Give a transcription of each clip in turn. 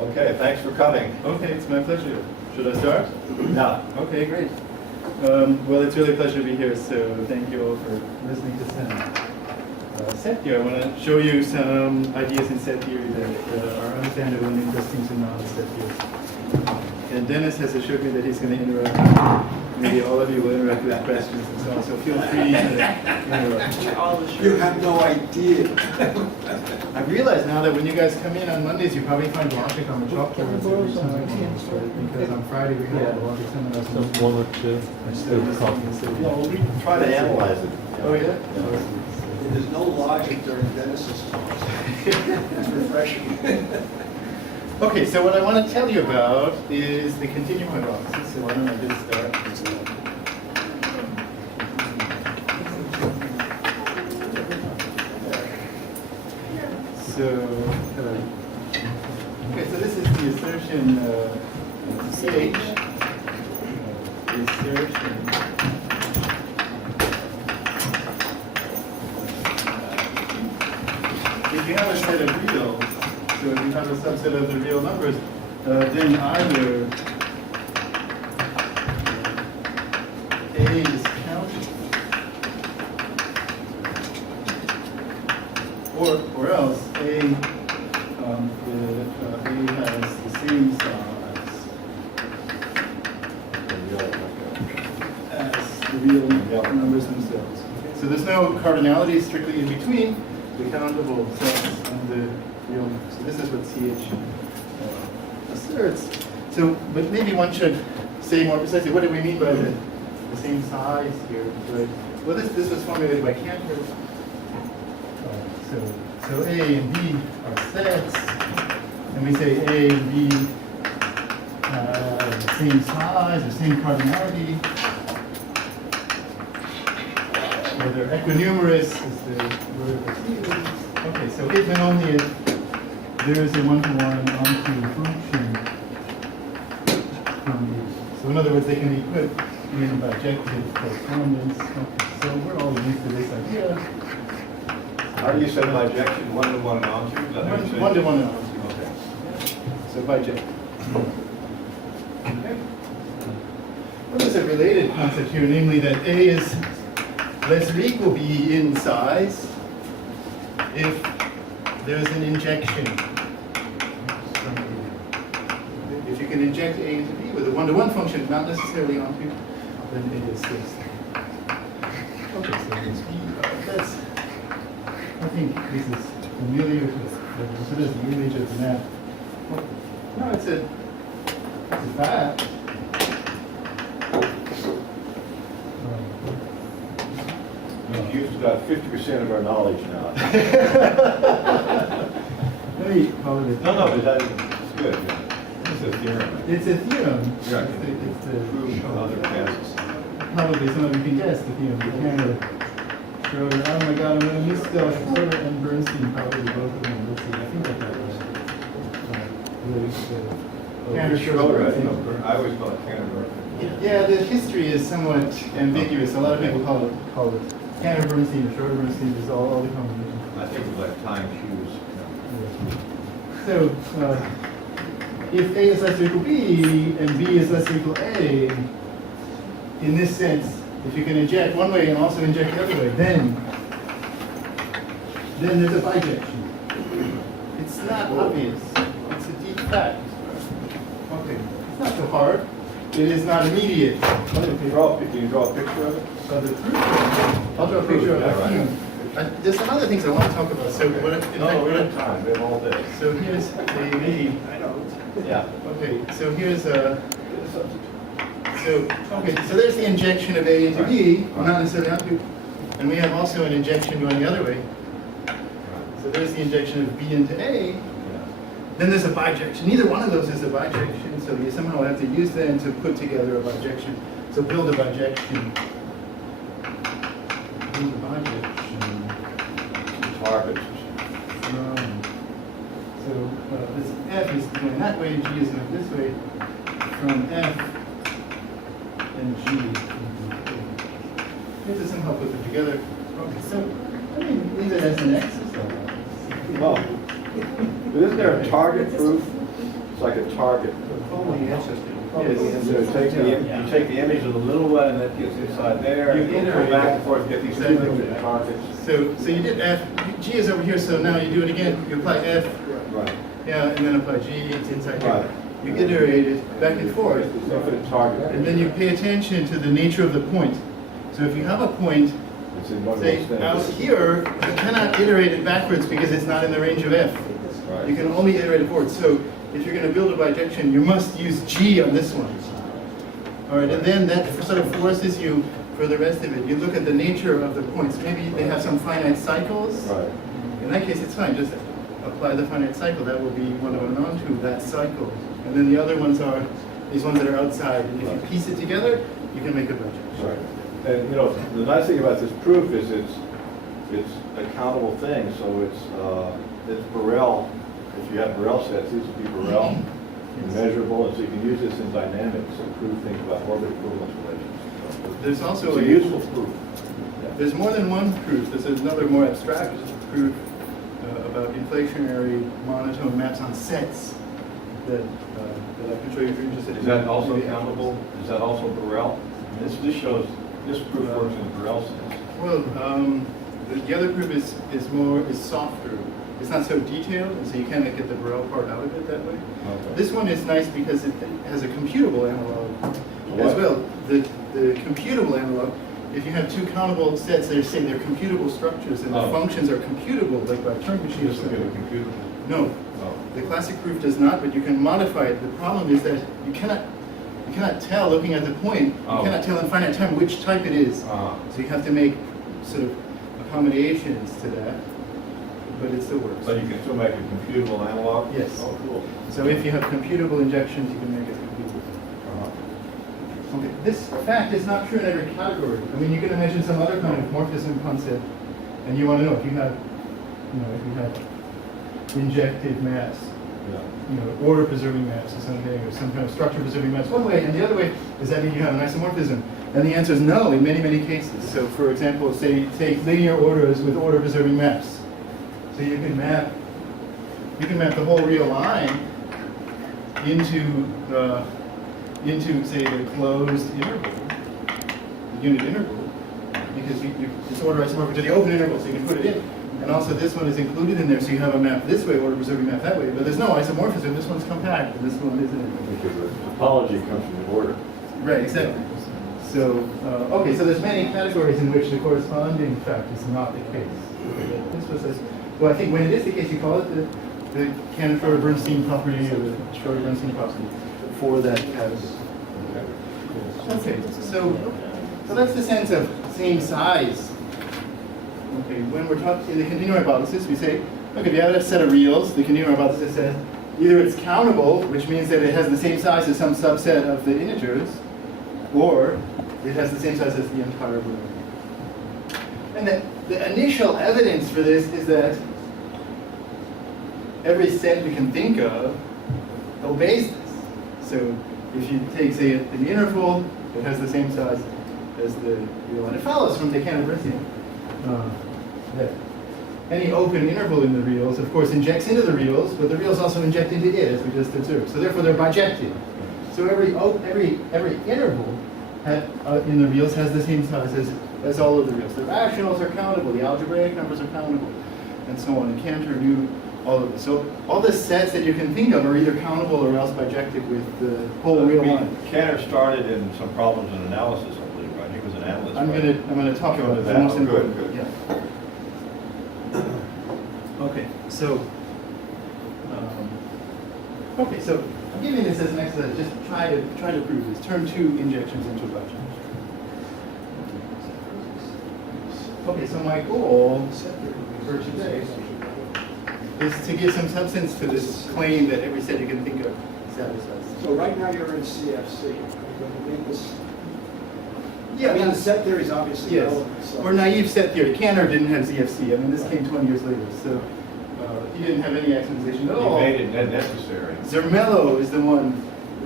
Okay, thanks for coming. Okay, it's my pleasure. Should I start? Yeah. Okay, great. Well, it's really a pleasure to be here, so thank you all for listening to some set theory. I want to show you some ideas in set theory that are understandable and interesting to non-set theory. And Dennis has assured me that he's going to interact. Maybe all of you will interact with questions and so on, so feel free to interrupt. You have no idea. I realize now that when you guys come in on Mondays, you probably find logic on the chalkboards every time, because on Friday we have a logic seminars. Some one or two. Well, we try to analyze it. Oh, yeah? There's no logic during Dennis's talks. It's refreshing. Okay, so what I want to tell you about is the continuum hypothesis. So why don't I just start? Okay, so this is the assertion CH. The assertion. If you have a set of reals, so if you have a subset of the real numbers, then either A is countable, or else A has the same size as the real numbers themselves. Okay? So there's no cardinality strictly in between the countable sets and the real numbers. So this is what CH asserts. So, but maybe one should say more precisely, what do we mean by the same size here? Right? Well, this was formulated by Cantor. So A and B are sets, and we say A and B have the same size, the same cardinality, or they're equinumerous is the word that's used. Okay, so if and only if there is a one-to-one onto function from each. So in other words, they can be put in bijective correspondence. Okay, so we're all used to this idea. How do you set bijection? One-to-one and onto? Is that what you're saying? One-to-one and onto. Okay. So bijective. Okay. Well, there's a related concept here, namely that A is less or equal B in size if there's an injection. If you can inject A into B with a one-to-one function, not necessarily onto, then A is this. Okay, so there's B. That's, I think this is familiar with so there's the image of the map. No, it's a fact. We've used about 50% of our knowledge now. Let me call it a No, but that is good. It's a theorem. It's a theorem. Yeah, It's a prove other cases. probably some of you can guess the theorem. The Cantor-Schroeder. Oh my God, I'm going to misspell Schroeder and Bernstein, probably both of them. Let's see, I think that's right. Cantor-Schroeder, I always call it Cantor-Bendixson. Yeah, the history is somewhat ambiguous. A lot of people call it Cantor-Bernstein or Schroeder-Bernstein. There's all the combinations. I think it's like tying shoes. So, if A is less or equal B and B is less or equal A, in this sense, if you can inject one way and also inject the other way, then there's a bijection. It's not obvious. It's a deep fact. Okay, it's not so hard. It is not immediate. Can you draw a picture of it? So the proof, I'll draw a picture of that. There's some other things I want to talk about. So what if, We have time. We have all day. so here's a Yeah. okay. So here's a so there's the injection of A into B, not necessarily onto, and we have also an injection going the other way. So there's the injection of B into A. Then there's a bijection. Neither one of those is a bijection, so you somehow have to use them to put together a bijection. So build a bijection. Build a bijection. Targets. So this F is going that way, G is going this way, from F and G. You have to somehow put them together. Okay, so let me leave it as an exercise. Well, but isn't there a target proof? It's like a target. Only ancestor. So you take the image of the little one and that gets inside there. You and go iterate back it. and forth, get these two Exactly. different targets. So you did F, G is over here, so now you do it again. You apply F, Right. yeah, and then apply G, it's inside Right. here. You iterate it back and forth, Definite target. and then you pay attention to the nature of the point. So if you have a point, It's in one of say, those things. out here, you cannot iterate it backwards because it's not in the range of F. Right. You can only iterate it forward. So if you're going to build a bijection, you must use G on this one. All right, and then that sort of forces you, for the rest of it, you look at the nature of the points. Maybe they have some finite cycles. Right. In that case, it's fine. Just apply the finite cycle. That will be 101 onto that cycle. And then the other ones are these ones that are outside. And if you piece it together, you can make a bijection. Right. And, you know, the nice thing about this proof is it's a countable thing, so it's Borel. If you have Borel sets, these would be Borel, measurable, and so you can use this in dynamics and prove things about orbit equivalence relations. There's also It's a useful proof. There's more than one proof. There's another more abstract proof about inflationary monotone maps on sets that I can show you if you're interested. Is that also countable? Is that also Borel? This shows, this proof works in Borel sense. Well, the other proof is softer. It's not so detailed, and so you can't get the Borel part out of it that way. Okay. This one is nice because it has a computable analog as well. The computable analog, if you have two countable sets, they're computable structures, and the functions are computable, like by Turing machine or This will be something. computable. No, Oh. the classic proof does not, but you can modify it. The problem is that you cannot tell, looking at the point, you Oh. cannot tell in finite time which type it is. Ah. So you have to make sort of accommodations to that, but it still works. So you can still make a computable analog? Yes. Oh, cool. So if you have computable injections, you can make it computable. Uh-huh. Okay, this fact is not true in every category. I mean, you can imagine some other kind of morphism concept, and you want to know if you have injective maps, Yeah. order-preserving maps or something, or some kind of structure-preserving maps one way, and the other way, does that mean you have an isomorphism? And the answer is no in many, many cases. So for example, say take linear orders with order-preserving maps. So you can map the whole real line into say the closed interval, the unit interval, because it's order isomorphic to the open interval, so you can put it in. And also this one is included in there, so you have a map this way, order preserving map that way, but there's no isomorphism. This one's compact, and this one isn't. Because the topology comes from the order. Right, exactly. So, okay, so there's many categories in which the corresponding fact is not the case. This was well, I think when it is the case, you call it the Cantor-Bendixson property or the Schroeder-Bernstein property for that category. Okay, so that's the sense of same size. Okay, when we're talking in the continuum hypothesis, we say, look, if you have a set of reals, the continuum hypothesis says either it's countable, which means that it has the same size as some subset of the integers, or it has the same size as the entire room. And the initial evidence for this is that every set we can think of obeys this. So if you take, say, an interval that has the same size as the real, and it follows from the Cantor-Bendixson that any open interval in the reals, of course, injects into the reals, but the reals also inject into it, as we just observed. So therefore, they're bijective. So every interval in the reals has the same size as all of the reals. The rationals are countable, the algebraic numbers are countable, and so on. And Cantor knew all of this. So all the sets that you can think of are either countable or else bijective with the whole real line. Cantor started in some problems in analysis, I believe, right? He was an analyst. I'm gonna talk Go about into it. The that. most Oh, good, important. good. Yeah. Okay, so I'm giving this as an exercise. Just try to prove this. Turn two injections into a bijection. Okay, so my goal for today is to give some substance to this claim that every set you can think of satisfies. So right now you're in CFC. Are you going to make this? Yeah, I mean, the set theory is obviously yes. relevant. So. Or naive set theory. Cantor didn't have ZFC. I mean, this came 20 years later, so he didn't have any axiomatization at He all. made it necessary. Zermelo is the one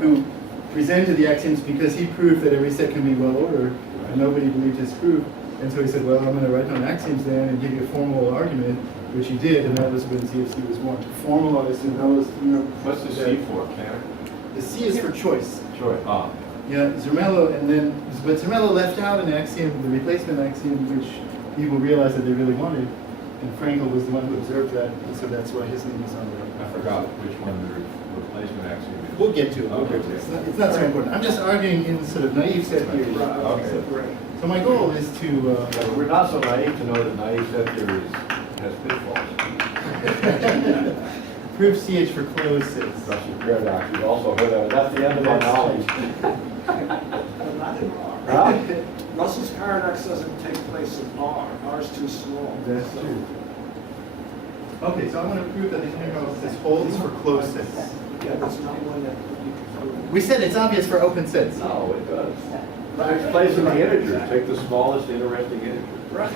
who presented the axioms because he proved that every set can be well ordered, and nobody believed his proof. And so he said, well, I'm going to write down axioms then and give you a formal argument, which he did, and that was when CFC was born. Formalized, and that was, What's the C for, Cantor? The C is for choice. Sure. Ah. Yeah, Zermelo, and then, but Zermelo left out an axiom, the replacement axiom, which people realized that they really wanted, and Frankel was the one who observed that, and so that's why his name is on there. I forgot which one the replacement axiom is. We'll get to it. We'll get to it. It's not so important. I'm just arguing in sort of naive set theory. Okay. So my goal is to. We're not so naive to know that naive set theory has pitfalls. Prove CH for closed sets. Russell's paradox. You've also heard of it. That's the end of our knowledge. Not in R. Huh? Russell's paradox doesn't take place in R. R is too small. That's true. Okay, so I'm going to prove that the Cantor hypothesis holds for closed sets. Yeah, there's not one that you can prove. We said it's obvious for open sets. No, it does. It's placing the integer. Take the smallest interesting integer. Right.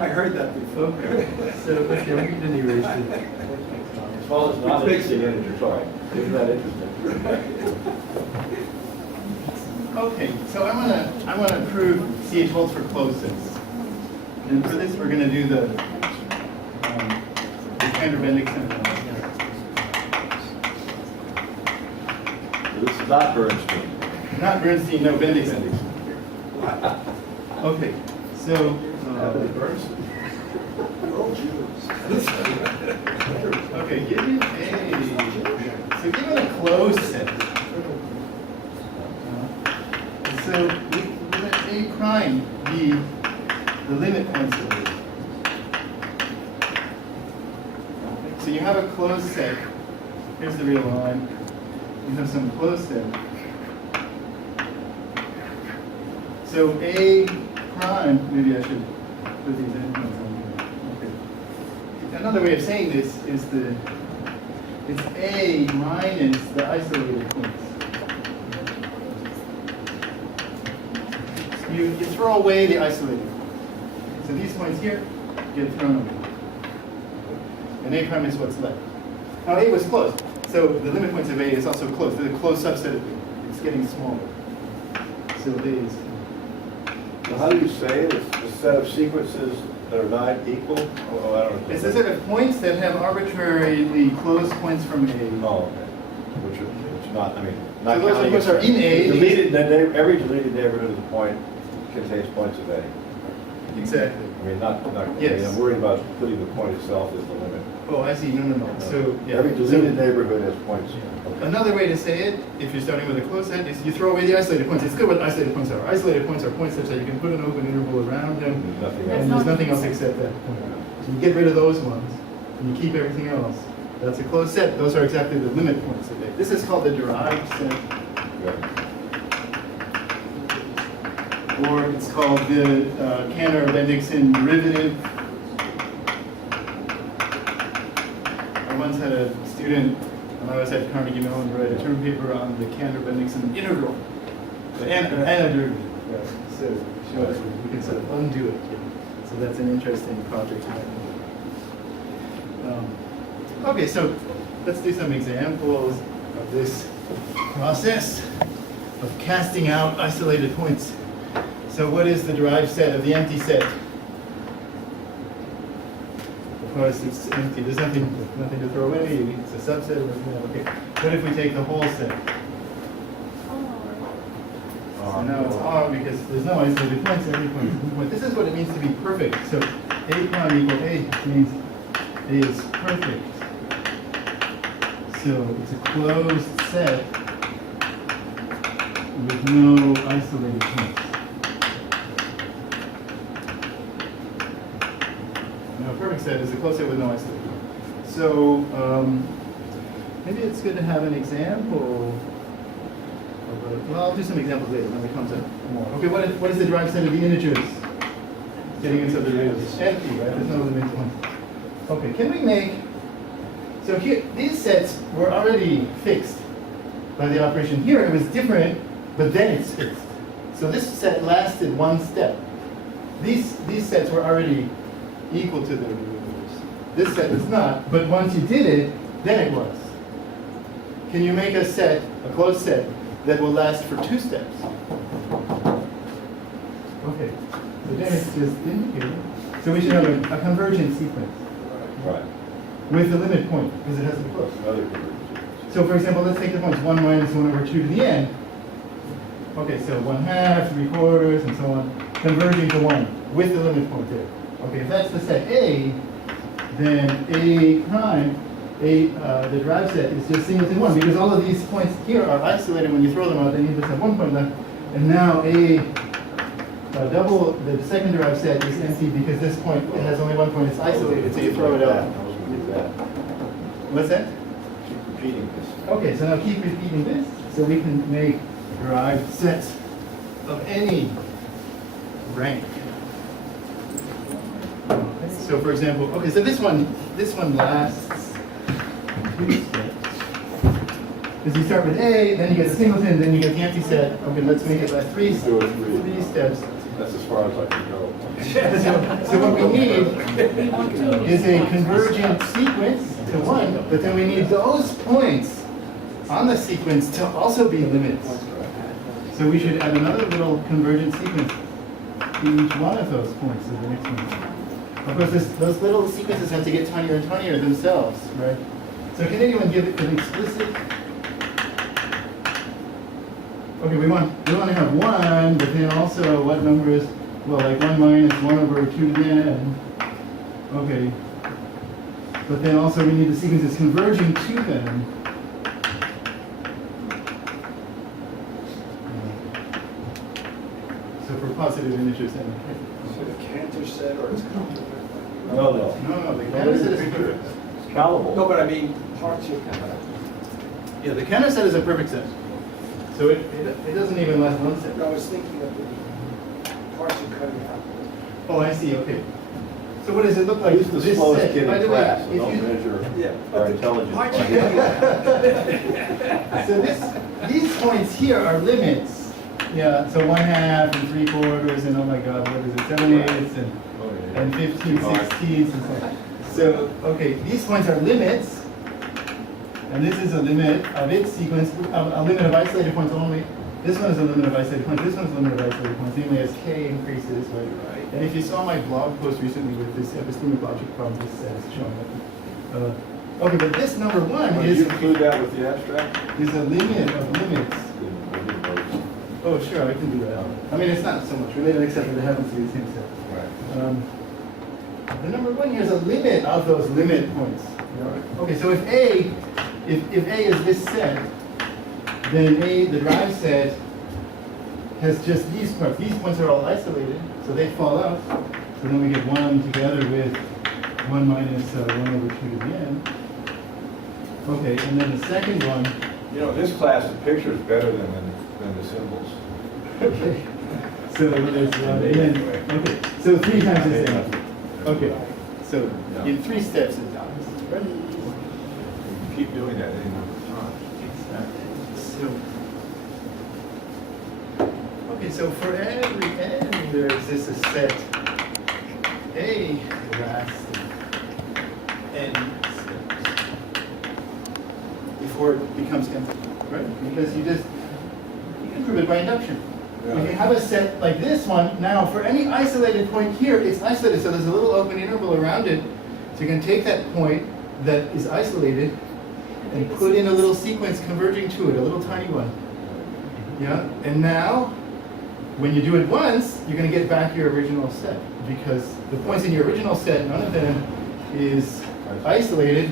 I heard that before. Okay. So, okay, we didn't erase it. Smallest non-interesting integer, sorry. Isn't that interesting? Okay, so I want to prove CH holds for closed sets. And for this, we're going to do the Cantor-Bendixson. This is not Bernstein. Not Bernstein, no, Bendixson. Okay, so. Bernstein. You're all Jews. Okay, given so given a closed set. So we let A prime be the limit points of it. So you have a closed set. Here's the real line. You have some closed set. So A prime, maybe I should put these endpoints on here. Okay. Another way of saying this is it's A minus the isolated points. You throw away the isolated. So these points here get thrown away. And A prime is what's left. Now A was closed. So the limit points of A is also closed. The closed subset of A. It's getting smaller. So A is. So how do you say it's a set of sequences that are not equal? Oh, I don't know. It's a set of points that have arbitrarily closed points from A. Oh, okay. Which are not, I mean, not So those counting. points are in A. Deleted, every deleted neighborhood of the point contains points of A. Exactly. I mean, not, Yes. I'm worried about putting the point itself as the limit. Oh, I see. No. So yeah. Every deleted neighborhood has points. Okay. Another way to say it, if you're starting with a closed set, is you throw away the isolated points. It's good what isolated points are. Isolated points are points such that you can put an open interval around them, There's nothing and else. there's nothing else except that point. So you get rid of those ones, and you keep everything else. That's a closed set. Those are exactly the limit points of it. This is called the derived set, Yeah. or it's called the Cantor-Bendixson derivative. I once had a student, when I was at Carnegie Mellon, write a term paper on the Cantor-Bendixson integral, and a derivative. Right. So show us we can sort of undo it. So that's an interesting project. Okay, so let's do some examples of this process of casting out isolated points. So what is the derived set of the empty set? Of course, it's empty. There's nothing to throw away. It's a subset of it. Okay. What if we take the whole set? So now it's R because there's no isolated points. Every point is a point. This is what it means to be perfect. So A prime equal A means A is perfect. So it's a closed set with no isolated points. Now, a perfect set is a closed set with no isolated points. So maybe it's good to have an example. Well, I'll do some examples later when it comes up more. Okay, what is the derived set of the integers? Getting into the real. It's empty, right? There's no limit point. Okay, can we make, so here, these sets were already fixed by the operation. Here it was different, but then it's fixed. So this set lasted one step. These sets were already equal to the derivatives. This set is not, but once you did it, then it was. Can you make a set, a closed set, that will last for two steps? Okay. but then it's just indicated. So we should have a convergent sequence Right. with the limit point, because it has to be close. Another convergence. So for example, let's take the points 1 minus 1 over 2 to the n. Okay, so 1/2, 3/4, and so on, converging to 1 with the limit point there. Okay, if that's the set A, then A prime, the derived set is just singleton 1, because all of these points here are isolated. When you throw them out, then you just have 1 point left. And now A double, the second derived set is empty because this point, it has only 1 point, it's isolated, so you throw it out. I was going to do that. What's that? Keep repeating this. Okay, so now keep repeating this, so we can make derived sets of any rank. Okay, so for example, okay, so this one lasts 2 steps. Because you start with A, then you get the singleton, then you get the empty set. Okay, let's make it last 3 steps. That's as far as I can go. So what we need is a convergent sequence to 1, but then we need those points on the sequence to also be limits. So we should add another little convergent sequence to each one of those points of the next one. Of course, those little sequences have to get tinier and tinier themselves, right? So can anyone give it an explicit? Okay, we want to have 1, but then also what numbers? Well, like 1 minus 1 over 2 to the n. Okay. But then also we need the sequences converging to them. So for positive integers then. Is it a Cantor set or it's countable? No, No, the Cantor set is perfect. It's countable. No, but I mean, partial countable. Yeah, the Cantor set is a perfect set. So it doesn't even last 1 step. I was thinking of the partial cutting out. Oh, I see, okay. So what does it look like? He's the This slowest set, kid by in the way, class, so if don't you- measure Yeah, our intelligence. partial by cutting that. So these points here are limits. Yeah, so 1/2 and 3/4 and oh my God, what is it, 7/8 and 15 16ths and so on. So, okay, these points are limits, and this is a limit of its sequence, a limit of isolated points only. This one is a limit of isolated points, this one is a limit of isolated points, namely as k increases, right? And if you saw my blog post recently with this epistemic logic problem, this set is showing up. Okay, but this number 1 Did is you include that with the abstract? a limit of limits. I didn't notice. Oh, sure, I can do that. I mean, it's not so much related except that it happens to be the same set. Right. The number 1 here is a limit of those limit points. Okay, so if A is this set, then A, the derived set, has just these points. These points are all isolated, so they fall out. So then we get 1 together with 1 minus 1 over 2 to the n. Okay, and then the second one. You know, in this class, the picture's better than the symbols. Okay. So there's 1 and then, okay, so 3 times the same. Okay, so in 3 steps it dies, right? Keep doing that any number of times. So, okay, so for every n, there exists a set A lasting n steps before it becomes empty, right? Because you can prove it by induction. If you have a set like this one, now for any isolated point here, it's isolated, so there's a little open interval around it. So you can take that point that is isolated and put in a little sequence converging to it, a little tiny one. Yeah, and now, when you do it once, you're going to get back your original set, because the points in your original set, none of them is isolated,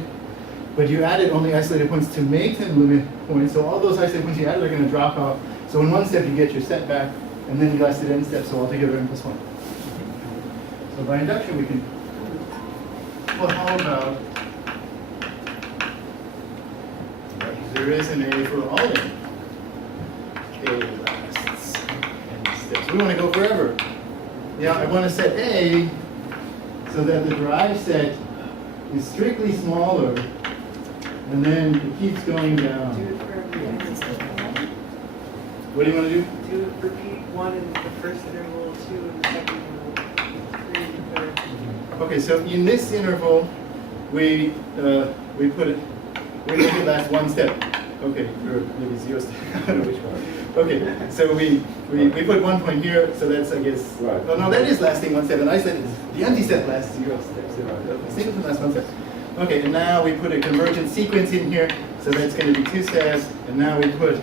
but you added only isolated points to make them limit points, so all those isolated points you added are going to drop out. So in 1 step you get your set back, and then you lasted n steps, so altogether n plus 1. So by induction we can, well, how about, there is an A for all n. A lasts n steps. We want to go forever. Yeah, I want to set A so that the derived set is strictly smaller, and then it keeps going down. Do it for every n instead of 1. What do you want to do? Repeat 1 in the first interval, 2 in the second interval, 3 in the third. Okay, so in this interval, we make it last 1 step. Okay, or maybe 0 step. I don't know which one. Okay, so we put 1 point here, so that's, I guess, Right. oh no, that is lasting 1 step, and I said the empty set lasts 0 steps. The singleton lasts 1 step. Okay, and now we put a convergent sequence in here, so that's going to be 2 steps, and now we put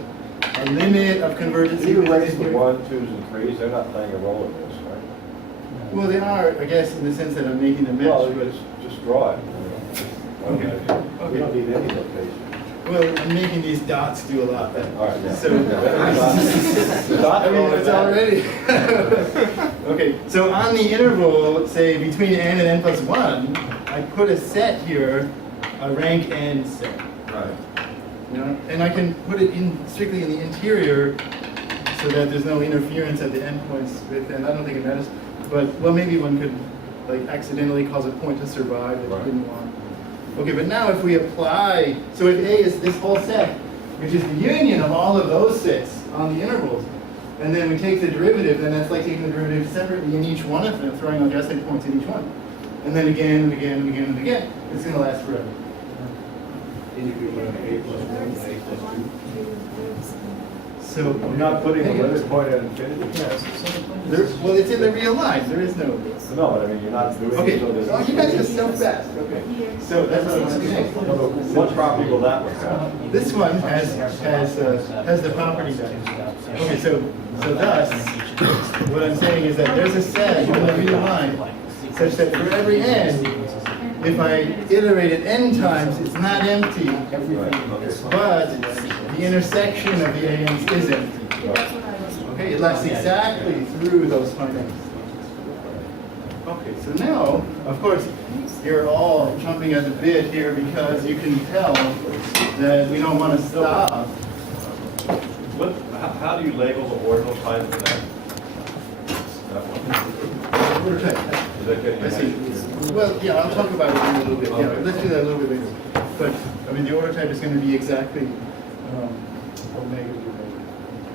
a limit of convergent If you sequences erase in the here. 1s, 2s, and 3s, they're not playing a role in this, right? Well, they are, I guess, in the sense that I'm making them Well, match, but, just draw it. Okay. We don't need any notation. well, I'm making these dots do a lot better. All right, yeah. So, The dots I mean, are it's already. Okay, so on the interval, say between n and n plus 1, I put a set here, a rank n set. Right. You know, and I can put it in strictly in the interior so that there's no interference at the endpoints with, and I don't think it matters. But, well, maybe one could like accidentally cause a point to survive that Right. you didn't want. Okay, but now if we apply, so if A is this whole set, which is the union of all of those sets on the intervals, and then we take the derivative, then that's like taking the derivative separately in each one of them, throwing adjacent points in each one. And then again and again and again and again. It's going to last forever. So You're not putting a limit point at infinity? well, it's in the real line. There is no. No, but I mean, you're not doing Okay, it so there's... oh, you guys are so fast. Okay, so that's what I want to say. No, but what property will that one have? This one has the property that. Okay, so thus, what I'm saying is that there's a set in the real line such that for every n, if I iterate it n times, it's not empty, Right, okay. but the intersection of the an's is empty. Okay, it lasts exactly through those findings. Okay, so now, of course, you're all jumping at the bit here because you can tell that we don't want to stop. How do you label the ordinal type of that? That one? Order type. Is that getting I see. ahead? Well, yeah, I'll talk about it in a little bit. Yeah, Okay. let's do that a little bit later. But, I mean, the order type is going to be exactly omega to omega.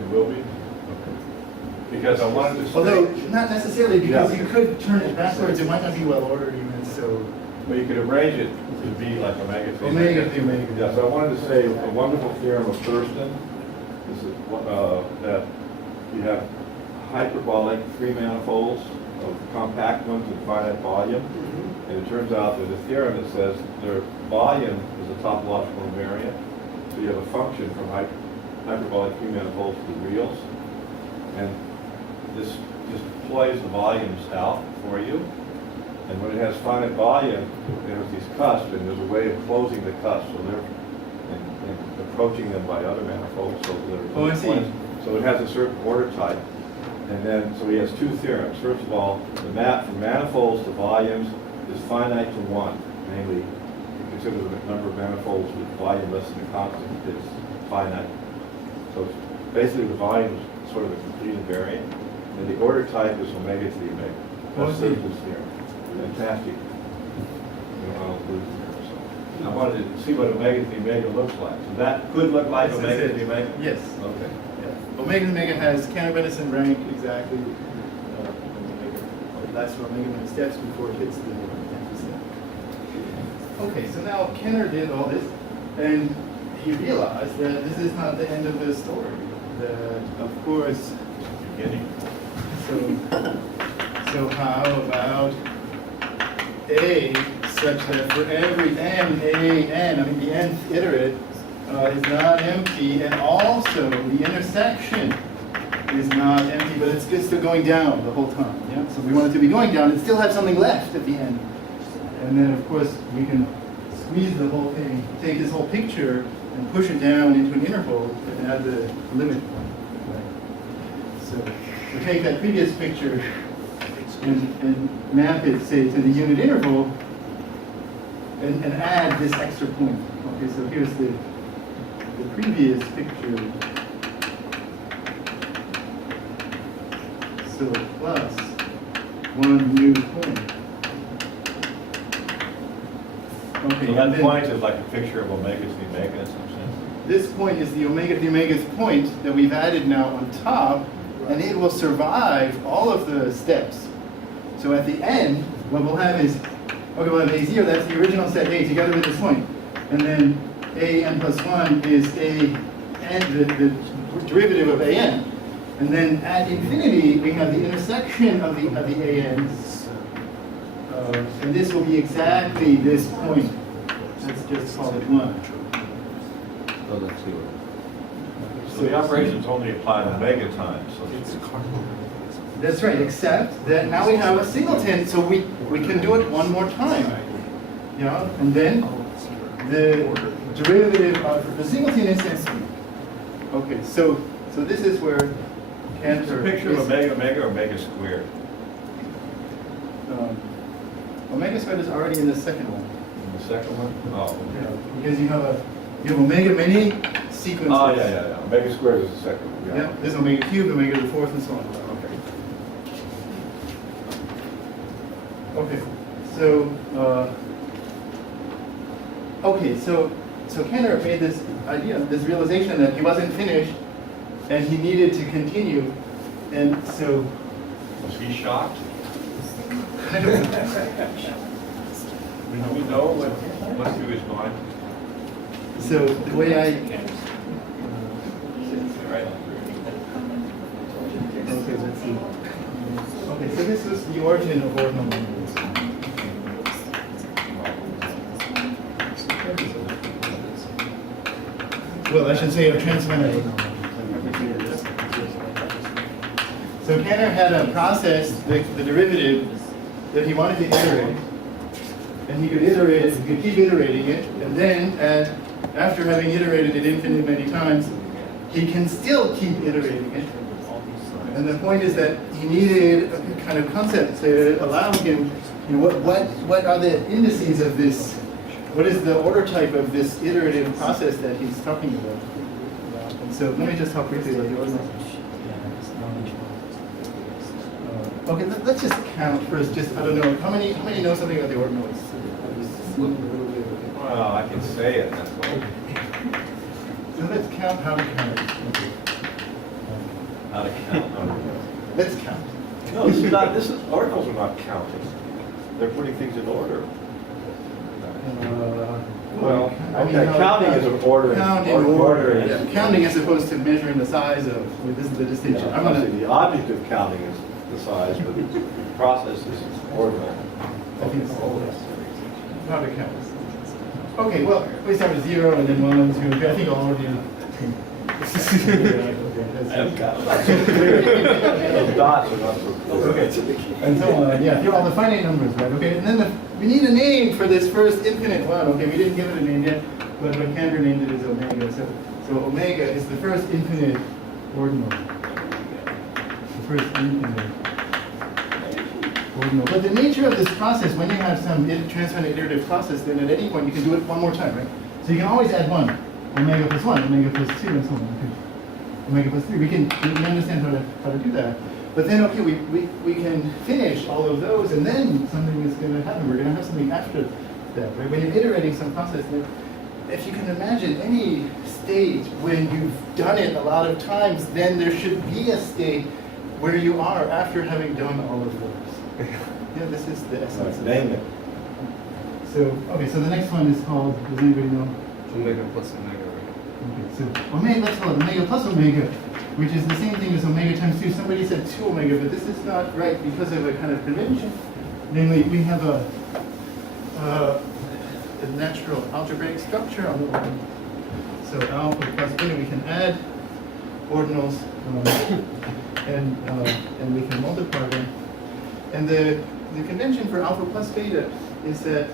It will be? Okay. Because I wanted to say... Although, not necessarily, because Yeah. you could turn it backwards. It might not be well ordered even, so. Well, you could arrange it to be like omega 3. Omega to omega. Yeah, so I wanted to say a wonderful theorem of Thurston is that you have hyperbolic 3 manifolds of compact ones in finite volume. And it turns out that a theorem that says their volume is a topological invariant. So you have a function from hyperbolic 3 manifolds to reals. And this just deploys the volumes out for you. And when it has finite volume, there's these cusps, and there's a way of closing the cusps. So they're and approaching them by other manifolds. So they're Oh, I see. So it has a certain order type. And then, so he has 2 theorems. First of all, the map from manifolds to volumes is finite to 1. Namely, you consider the number of manifolds with volume less than a constant is finite. So it's basically the volume is sort of a complete invariant. And the order type is omega to the omega. Oh, I That's see. Thurston's theorem. Fantastic. You know, I'll lose there, so. I wanted to see what omega to the omega looks like. So that could look like This is omega it. to the omega? Yes. Okay. Yeah. Omega to omega has Cantor-Bendixson rank exactly. It lasts for omega many steps before it hits the empty step. Okay, so now Kenner did all this, and he realized that this is not the end of the story. That, of course, Beginning. so how about A such that for every n, I mean the nth iterate is not empty, and also the intersection is not empty, but it's still going down the whole time. Yeah? So we want it to be going down and still have something left at the end. And then of course we can squeeze the whole thing, take this whole picture and push it down into an interval and add the limit point. Right? So we take that previous picture and map it, say, to the unit interval and add this extra point. Okay, so here's the previous picture. So plus 1 new point. Okay, So and that then point is like a picture of omega to the omega in some sense. this point is the omega to the omegath point that we've added now on top, and it will survive all of the steps. So at the end, what we'll have is, okay, we'll have A0, that's the original set A together with this point. And then A n plus 1 is A, and the derivative of an. And then at infinity, we have the intersection of the ans. And this will be exactly this point. Let's just call it 1. So let's see what. So the operations only apply to omega times. So That's right, except that now we have a singleton, so we can do it one more time. Yeah, and then the derivative of the singleton is this. Okay, so this is where Cantor picture of is, omega, omega squared. omega squared is already in the second one. And the second one? Oh, Yeah, okay. because you have omega many sequences. Oh, yeah. Omega squared is the second one. Yeah, there's omega cubed, omega to the fourth, and so on. Okay, so Cantor made this idea, this realization that he wasn't finished, and he needed to continue, and so Was he shocked? I don't know. Do we know what went through his mind? So the way Right. okay, let's see. Okay, so this is the origin of ordinal numbers. Well, I should say of transfinite. So Cantor had a process, the derivative, that he wanted to iterate. And he could iterate, he could keep iterating it, and then after having iterated it infinite many times, he can still keep iterating it. And the point is that he needed a kind of concept to allow him, what are the indices of this? What is the order type of this iterative process that he's talking about? And so let me just talk briefly about the ordinals. Okay, let's just count first. Just I don't know how many know something about the ordinals. Well, I can say it, that's all. So let's count how to count. How to count. Let's count. No, ordinals are not counting. They're putting things in order. Well, okay, counting is an order. Counting order. Yeah, counting as opposed to measuring the size of. This is the distinction. Yeah, the object of counting is the size, but the process is ordinal. How to count. Okay, well, we start with 0 and then 1, 2, 3. I think all of you. Those dots are not so close. Okay, and so yeah, here are all the finite numbers, right? Okay, and then we need a name for this first infinite one. Okay, we didn't give it a name yet, but what Cantor named it is omega. So omega is the first infinite ordinal. The first infinite ordinal. But the nature of this process, when you have some transfinite iterative process, then at any point you can do it one more time, right? So you can always add 1, omega plus 1, omega plus 2, and so on. Okay. Omega plus 3. We can understand how to do that. But then, okay, we can finish all of those, and then something is going to happen. We're going to have something after that, right? When you're iterating some process, if you can imagine any state when you've done it a lot of times, then there should be a state where you are after having done all of those. Yeah, this is the essence. Name it. So, okay, so the next one is called, does anybody know? Omega plus omega. Okay, so omega, let's call it omega plus omega, which is the same thing as omega times 2. Somebody said 2 omega, but this is not right because of a kind of convention. Namely, we have a natural algebraic structure on the ordinal. So alpha plus beta, we can add ordinals, and we can multiply them. And the convention for alpha plus beta is that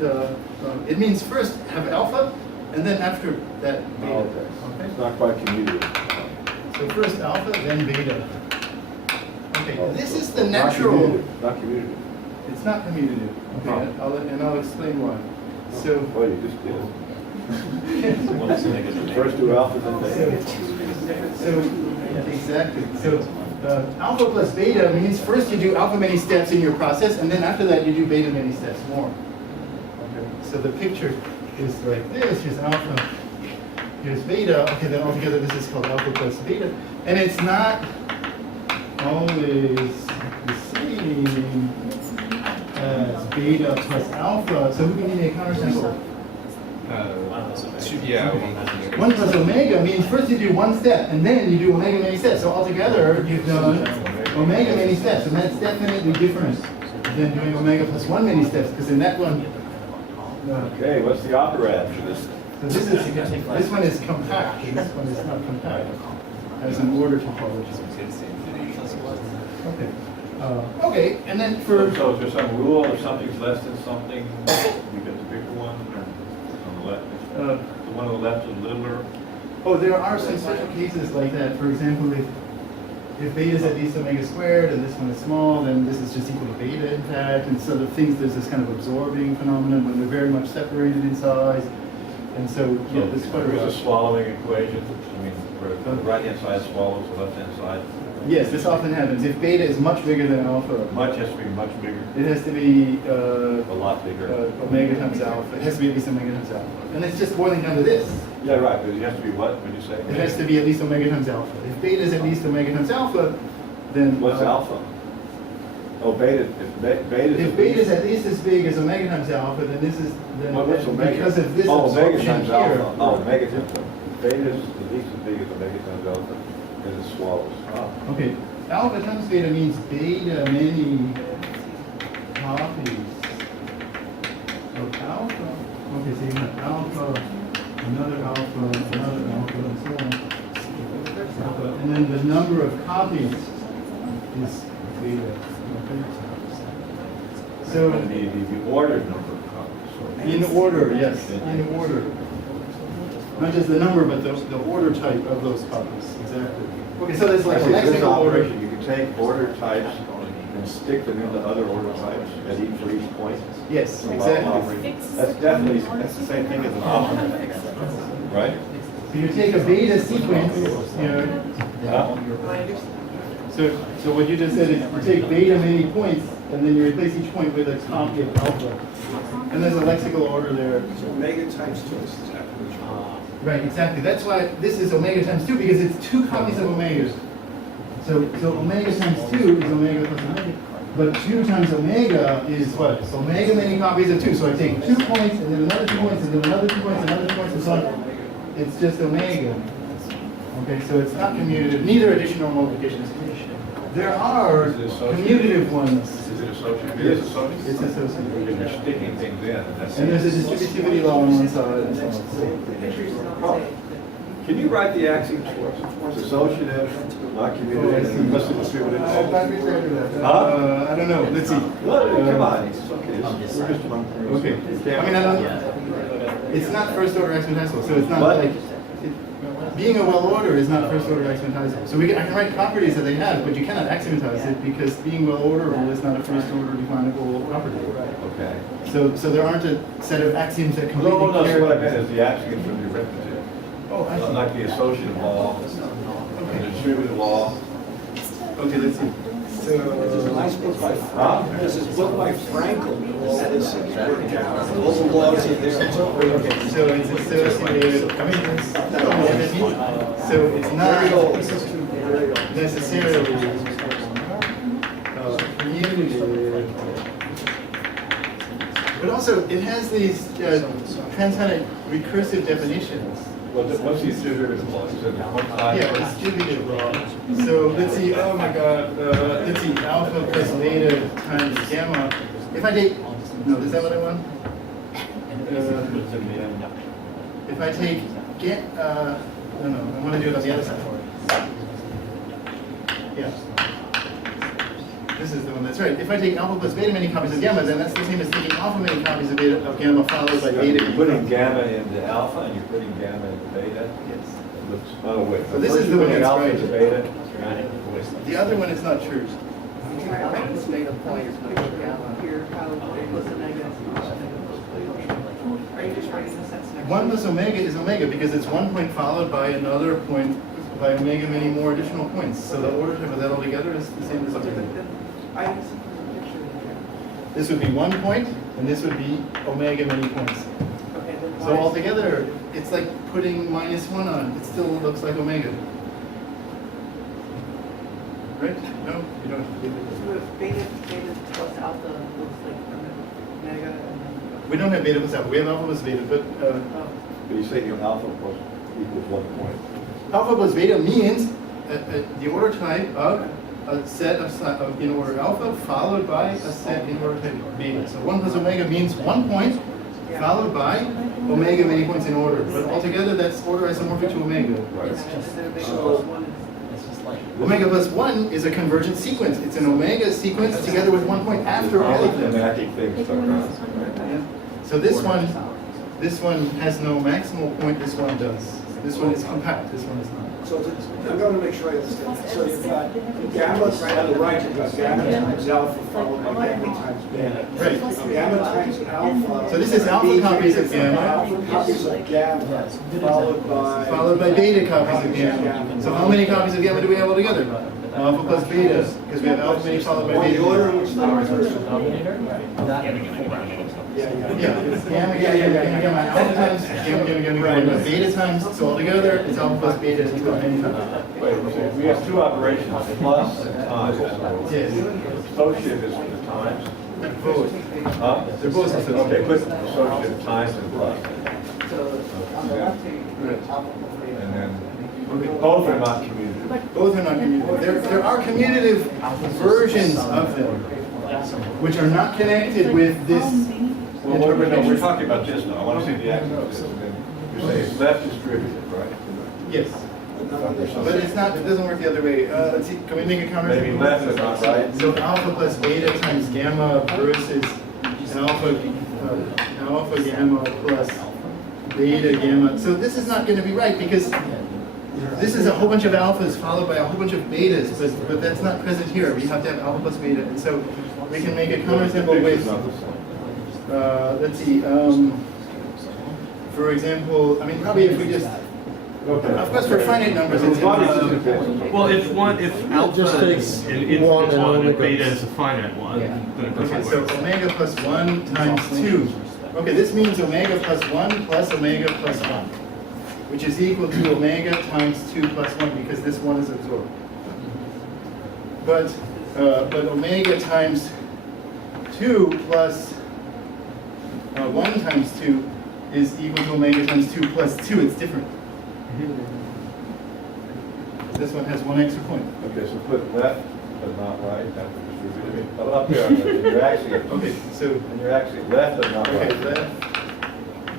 it means first have alpha, and then after that beta. Oh, okay. It's not quite commutative. So first alpha, then beta. Okay, Oh, this so is the not natural. commutative, not commutative. It's not commutative. Okay, I'll explain why. So. Well, you just did. First do alpha, then beta. So exactly. So alpha plus beta means first you do alpha many steps in your process, and then after that you do beta many steps more. Okay. So the picture is like this. Here's alpha. Here's beta. Okay, then altogether this is called alpha plus beta, and it's not always the same as beta plus alpha. So who can give me a countersample? Yeah. 1 plus omega means first you do one step, and then you do omega many steps. So altogether, you've done omega many steps, and that's definitely different than doing omega plus 1 many steps, because in that one, Okay, what's the operand for this? so this one is compact, and this one is not compact. As an order topology. Okay. Okay, and then for So is there some rule if something's less than something, you get the bigger one, or on the left? The one on the left is littler? oh, there are some special cases like that. For example, if beta is at least omega squared and this one is small, then this is just equal to beta in fact. And so the things there's this kind of absorbing phenomenon when they're very much separated in size. And so yeah, this There's a swallowing equation, I mean, where the right-hand side swallows the left-hand side. yes, this often happens. If beta is much bigger than alpha, Much has to be much bigger, it has to be a lot bigger. omega times alpha. It has to be at least omega times alpha. And it's just boiling down to this. Yeah, right, but it has to be what, would you say? It has to be at least omega times alpha. If beta is at least omega times alpha, then... What's alpha? Oh, beta, If beta is at least as big as omega times alpha, then this is... Then What's omega? because of this Oh, omega absorption times here. alpha. Oh, omega times alpha. Beta is at least as big as omega times alpha, and it swallows. Ah. Okay, alpha times beta means beta many copies of alpha. Okay, so you have alpha, another alpha, another alpha, and so on. And then the number of copies is beta. Okay. So The ordered number of copies. in order, yes, in order. Not just the number, but the order type of those copies. Exactly. Okay, so there's like a Actually, this lexical order. operation, you can take order types and stick them into other order types at each for each point. Yes, So exactly. That's definitely, that's the same thing as an operator, right? So you take a beta sequence, you know, Huh? so what you just said is you take beta many points, and then you replace each point with a copy of alpha. And there's a lexical order there. So omega times 2 is exactly what you want. Right, exactly. That's why this is omega times 2, because it's 2 copies of omega. So omega times 2 is omega plus omega. But 2 times omega is what? Omega many copies of 2. So I take 2 points, and then another 2 points, and then another 2 points, another 2 points, and so on. It's just omega. Okay, so it's not commutative. Neither addition nor multiplication is commutative. There are commutative ones. Is it associated? It is associated? It's associated. You're sticking things in, and that's. And there's a distributivity law on one side and so on. Oh. Can you write the axioms for us? It's associative, not commutative, and must be distributed. Huh? I don't know. Let's see. Well, come on, it's okay. We're just one. Okay. I mean, I don't. It's not first order exponential, so it's not What? like. Being a well order is not first order axiomatizable. So I can write properties that they have, but you cannot axiomatize it because being well orderable is not a first order definable property. Okay. So there aren't a set of axioms that completely No, that's what I meant, characterize. is the axiom from the arithmetic. Oh, I see. Like the associative law, the distributive law. Okay, let's see. There's a nice book by There's this book by Frankel that is worked out. All the laws are there. Okay. So it's associated. I mean, so it's Very old. not This is too very old. necessarily commutative. But also, it has these transonic recursive definitions. What's the distributive law? Is it one side? Yeah, distributive law. So let's see, oh my god, let's see, alpha plus beta times gamma. If I take, no, is that what I want? If I take, no, I want to do it on the other side. Yeah. This is the one that's right. If I take alpha plus beta many copies of gamma, then that's the same as taking alpha many copies of beta of gamma followed by beta. You're putting gamma into alpha and you're putting gamma into beta. Yes. Oh, wait. So this is the one that's Alpha right. into beta. The other one is not true. Beta point is going to be gamma. Here, how big was omega? Are you just writing the sets next? 1 plus omega is omega because it's 1 point followed by another point by omega many more additional points. So the order type of that altogether is the same as But omega. then I see from the picture here. This would be 1 point, and this would be omega many points. Okay, then So why- altogether, it's like putting -1 on. It still looks like omega. Right? No? You don't. So if beta plus alpha looks like omega and then. We don't have beta plus alpha. We have alpha plus beta, but Oh, But you say your alpha plus equals 1 point. Alpha plus beta means the order type of a set of in order alpha followed by a set in order type beta. So 1 plus omega means 1 point followed by omega many points in order. But altogether that's order isomorphic to omega. Right. So- Omega plus 1 is a convergent sequence. It's an omega sequence together with 1 point after all of them. Thematic things stuck around. Yeah. So this one has no maximal point, this one does. This one is compact, this one is not. So I'm going to make sure I understand. So you've got gamma on the right, you've got gamma times alpha followed by gamma times beta. Right. Gamma times alpha. So this is alpha copies of gamma. Alpha copies of gamma Followed by beta copies of gamma. So how many copies of gamma do we have altogether? Alpha plus beta, because we have alpha many followed by Or the beta. order in which the numbers are. Yeah, it's gamma, gamma, alpha times, gamma, beta times, so altogether it's alpha plus beta equal to many times. Wait, we have two operations, plus and times. Yes. Associative is the times. Both. Huh? They're both associative. Okay, put associative times and plus. And then, both are not commutative. Both are not commutative. There are commutative versions of them, which are not connected with this Well, we're interpretation. talking about this now. I want to see the axis. You say it's left distributed, right? Yes, but it's not. It doesn't work the other way. Let's see. Can we make a counter? Maybe left is not right. So alpha plus beta times gamma versus alpha gamma plus beta gamma. So this is not going to be right because this is a whole bunch of alphas followed by a whole bunch of betas, but that's not present here. We have to have alpha plus beta, and so we can make a counterexample with. Let's see. For example, I mean, probably if we just. Of course, for finite numbers, it's Well, if alpha just is takes an infinite one and one only and beta goes- is a finite one, then it Okay, doesn't so work. omega plus 1 times 2. Okay, this means omega plus 1 plus omega plus 1, which is equal to omega times 2 plus 1, because this 1 is absorbed. But omega times 2 plus 1 times 2 is equal to omega times 2 plus 2. It's different. This one has 1 extra point. Okay, so put left but not right, after distributed. Up here, and you're actually, Okay, so, and you're actually left but not okay, right. left,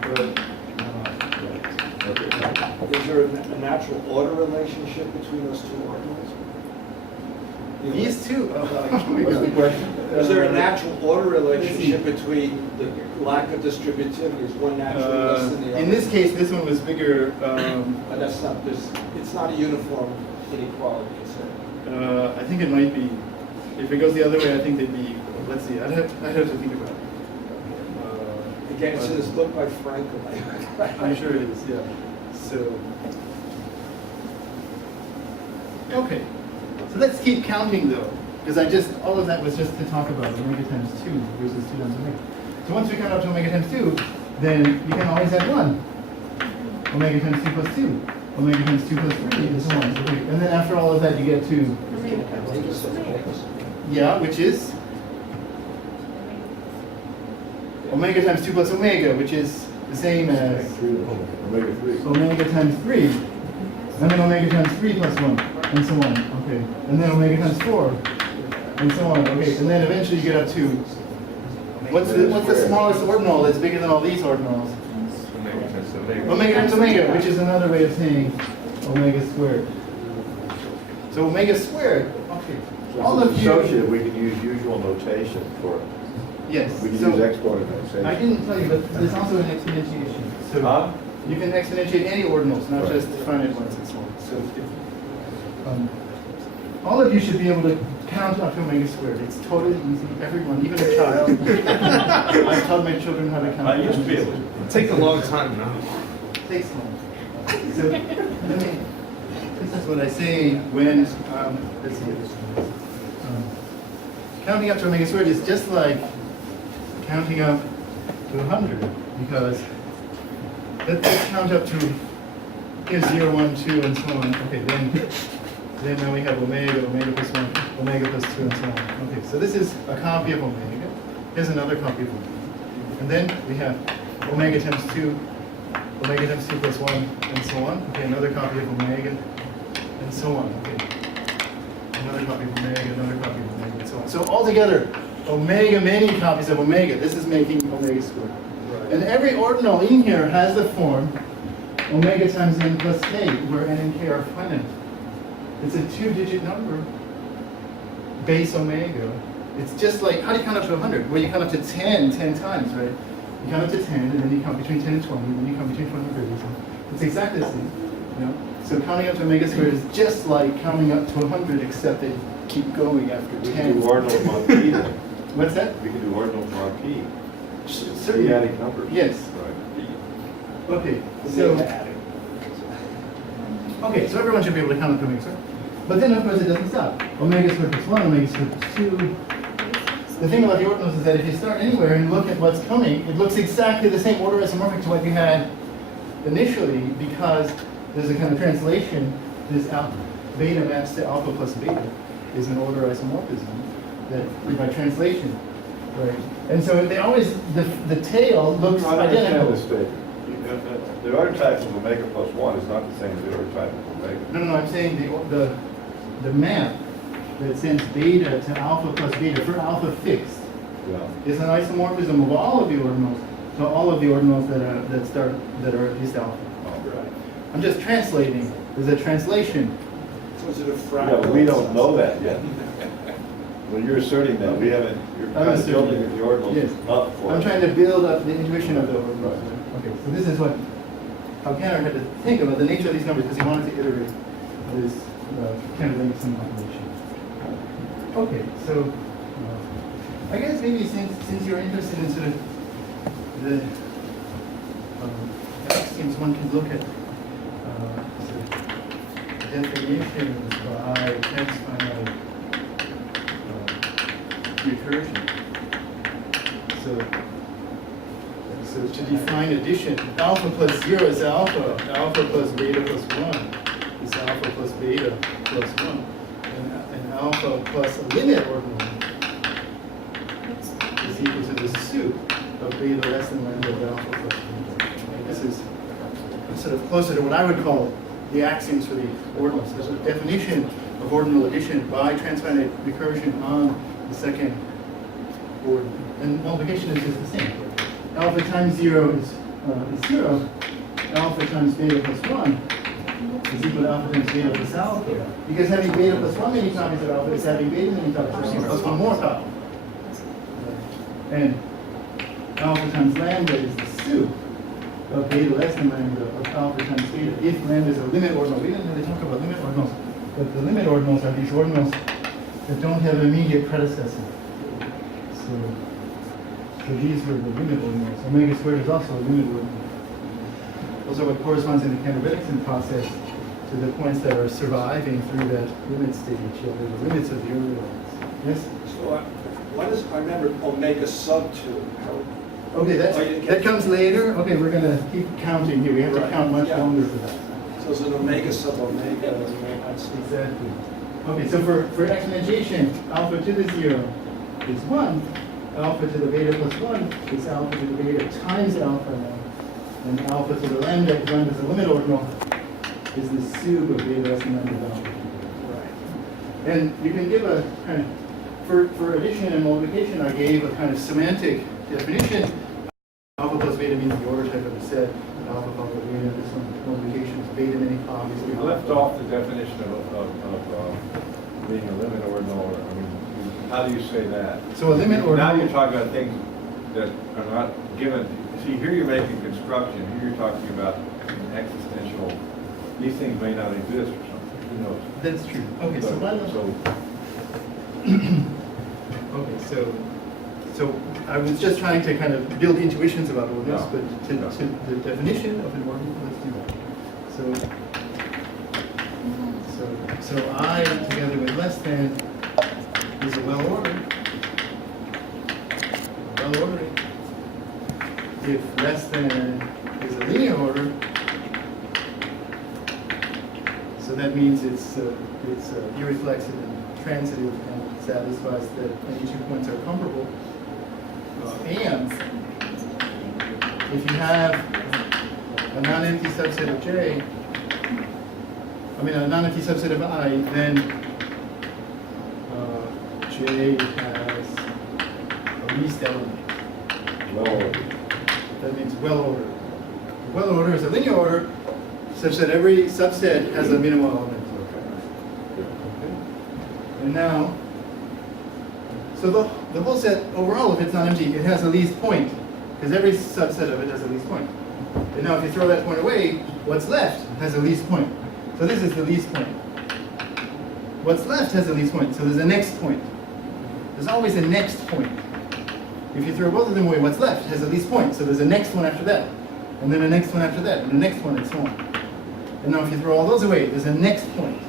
but, Okay. Is there a natural order relationship between those two ordinals? these two, oh my What's the God. question? Is there a natural order relationship between the lack of distributivity? Is one naturally less than the other? In this case, this one was bigger. But that's not, it's not a uniform inequality, is it? I think it might be. If it goes the other way, I think they'd be equal. Let's see. I'd have to think about it. Again, it's in this book by Frankel. I'm sure it is. Yeah. So. Okay. So let's keep counting though, because all of that was just to talk about omega times 2 versus 2 times omega. So once we count up to omega times 2, then you can always add 1. Omega times 2 plus 2. Omega times 2 plus 3, and so on. Okay. And then after all of that, you get to, yeah, which is omega times 2 plus omega, which is the same as Omega 3. omega times 3. And then omega times 3 plus 1, and so on. Okay. And then omega times 4, and so on. Okay. And then eventually you get up to, what's the smallest ordinal that's bigger than all these ordinals? Omega times omega. Omega times omega, which is another way of saying omega squared. So omega squared, okay. All of you, Associative, we can use usual notation for, yes. we can So use exponent notation. I didn't tell you, but there's also an exponentiation. So Huh? you can exponentiate any ordinals, not Right. just finite ones and so on. So all of you should be able to count up to omega squared. It's totally easy. Everyone, even a child. I've taught my children how to count. I used to be able to. It'll take a long time now. Takes long. So let me. This is what I say when let's see. Counting up to omega squared is just like counting up to 100, because let's count up to here's 0, 1, 2, and so on. Okay, then now we have omega plus 1, omega plus 2, and so on. Okay, so this is a copy of omega. Here's another copy of omega. And then we have omega times 2, omega times 2 plus 1, and so on. Okay, another copy of omega, and so on. Okay, another copy of omega, another copy of omega, and so on. So altogether, omega, many copies of omega. This is making omega squared. Right. And every ordinal in here has the form omega times n plus k, where n and k are finite. It's a 2-digit number, base omega. It's just like, how do you count up to 100? Well, you count up to 10 times, right? You count up to 10, and then you count between 10 and 20, and then you count between 20 and 30. So it's exactly the same, you know? So counting up to omega squared is just like counting up to 100, except they keep going after We 10. can do ordinals on P then. What's that? We can do ordinals on P. Certainly. Periodic numbers. Yes. Right. Okay, so everyone should be able to count up to omega squared. But then, of course, it doesn't stop. Omega squared plus 1, omega squared plus 2. The thing about the ordinals is that if you start anywhere and look at what's coming, it looks exactly the same order isomorphic to what you had initially, because there's a kind of translation. This beta maps to alpha plus beta is an order isomorphism that by translation, right? And so they always, the tail looks I understand identical. this statement. The archetype of omega plus 1 is not the same as the archetype of omega. No, I'm saying the map that sends beta to alpha plus beta for alpha fixed Yeah. is an isomorphism of all of the ordinals to all of the ordinals that are at least alpha. Right. I'm just translating. There's a translation. Was it a Yeah, fractal? but we don't know that yet. When you're asserting that, we haven't, you're kind of asserting building it. the ordinals Yes. up for I'm us. trying to build up the intuition of the ordinals. Okay, so this is how Cantor had to think about the nature of these numbers because he wanted to iterate this Cantor-Bendixson operation. Okay, so I guess maybe since you're interested in sort of the axioms, one can look at sort of definitions by transfinite recursion. So to define addition, alpha plus 0 is alpha, alpha plus beta plus 1 is alpha plus beta plus 1, and alpha plus a limit ordinal is equal to the suit of beta less than lambda of alpha plus beta. And this is sort of closer to what I would call the axioms for the ordinals. There's a definition of ordinal addition by transfinite recursion on the second ordinal. And multiplication is just the same. Alpha times 0 is 0. Alpha times beta plus 1 is equal to alpha times beta plus alpha. Because having beta plus 1 many copies of alpha is having beta many copies of alpha plus 1 more copy. And alpha times lambda is the suit of beta less than lambda of alpha times beta. If lambda is a limit ordinal, we didn't really talk about limit ordinals, but the limit ordinals are these ordinals that don't have an immediate predecessor. So these were the limit ordinals. Omega squared is also a limit ordinal. Those are what corresponds in the Cantor-Bendixson process to the points that are surviving through that limit stage. Yeah, they're the limits of the earlier ones. Yes? So what is, I remember omega sub 2. Okay, that comes later. Okay, we're going to keep counting here. We have to Right. count much Yeah. longer for that. So it's an omega sub omega. Exactly. Okay, so for exponentiation, alpha to the 0 is 1. Alpha to the beta plus 1 is alpha to the beta times alpha now. And alpha to the lambda, if lambda is a limit ordinal, is the sub of beta less than lambda of alpha. Right. And you can give a kind of, for addition and multiplication, I gave a kind of semantic definition. Alpha plus beta means the order type of the set. Alpha plus beta, this one, multiplication is beta many copies. We left off the definition of being a limit ordinal, or, I mean, how do you say that? So a limit ordinal. Now you're talking about things that are not given, see, here you're making construction, here you're talking about existential, these things may not exist or something, who knows? That's true. Okay, so so I was just trying to kind of build intuitions about all this, No. but to the definition of an ordinal, let's do that. So I together with less than is a well-ordered. Well-ordered. If less than is a linear order, so that means it's irreflexive and transitive and satisfies that any 2 points are comparable. And if you have a non-empty subset of J, I mean a non-empty subset of I, then J has a least element. Well, That means well ordered. Well order is a linear order such that every subset has a minimal element. Okay. And now, so the whole set overall, if it's not empty, it has a least point, because every subset of it has a least point. And now if you throw that point away, what's left has a least point. So this is the least point. What's left has a least point, so there's a next point. There's always a next point. If you throw both of them away, what's left has a least point, so there's a next one after that, and then a next one after that, and a next one, and so on. And now if you throw all those away, there's a next point.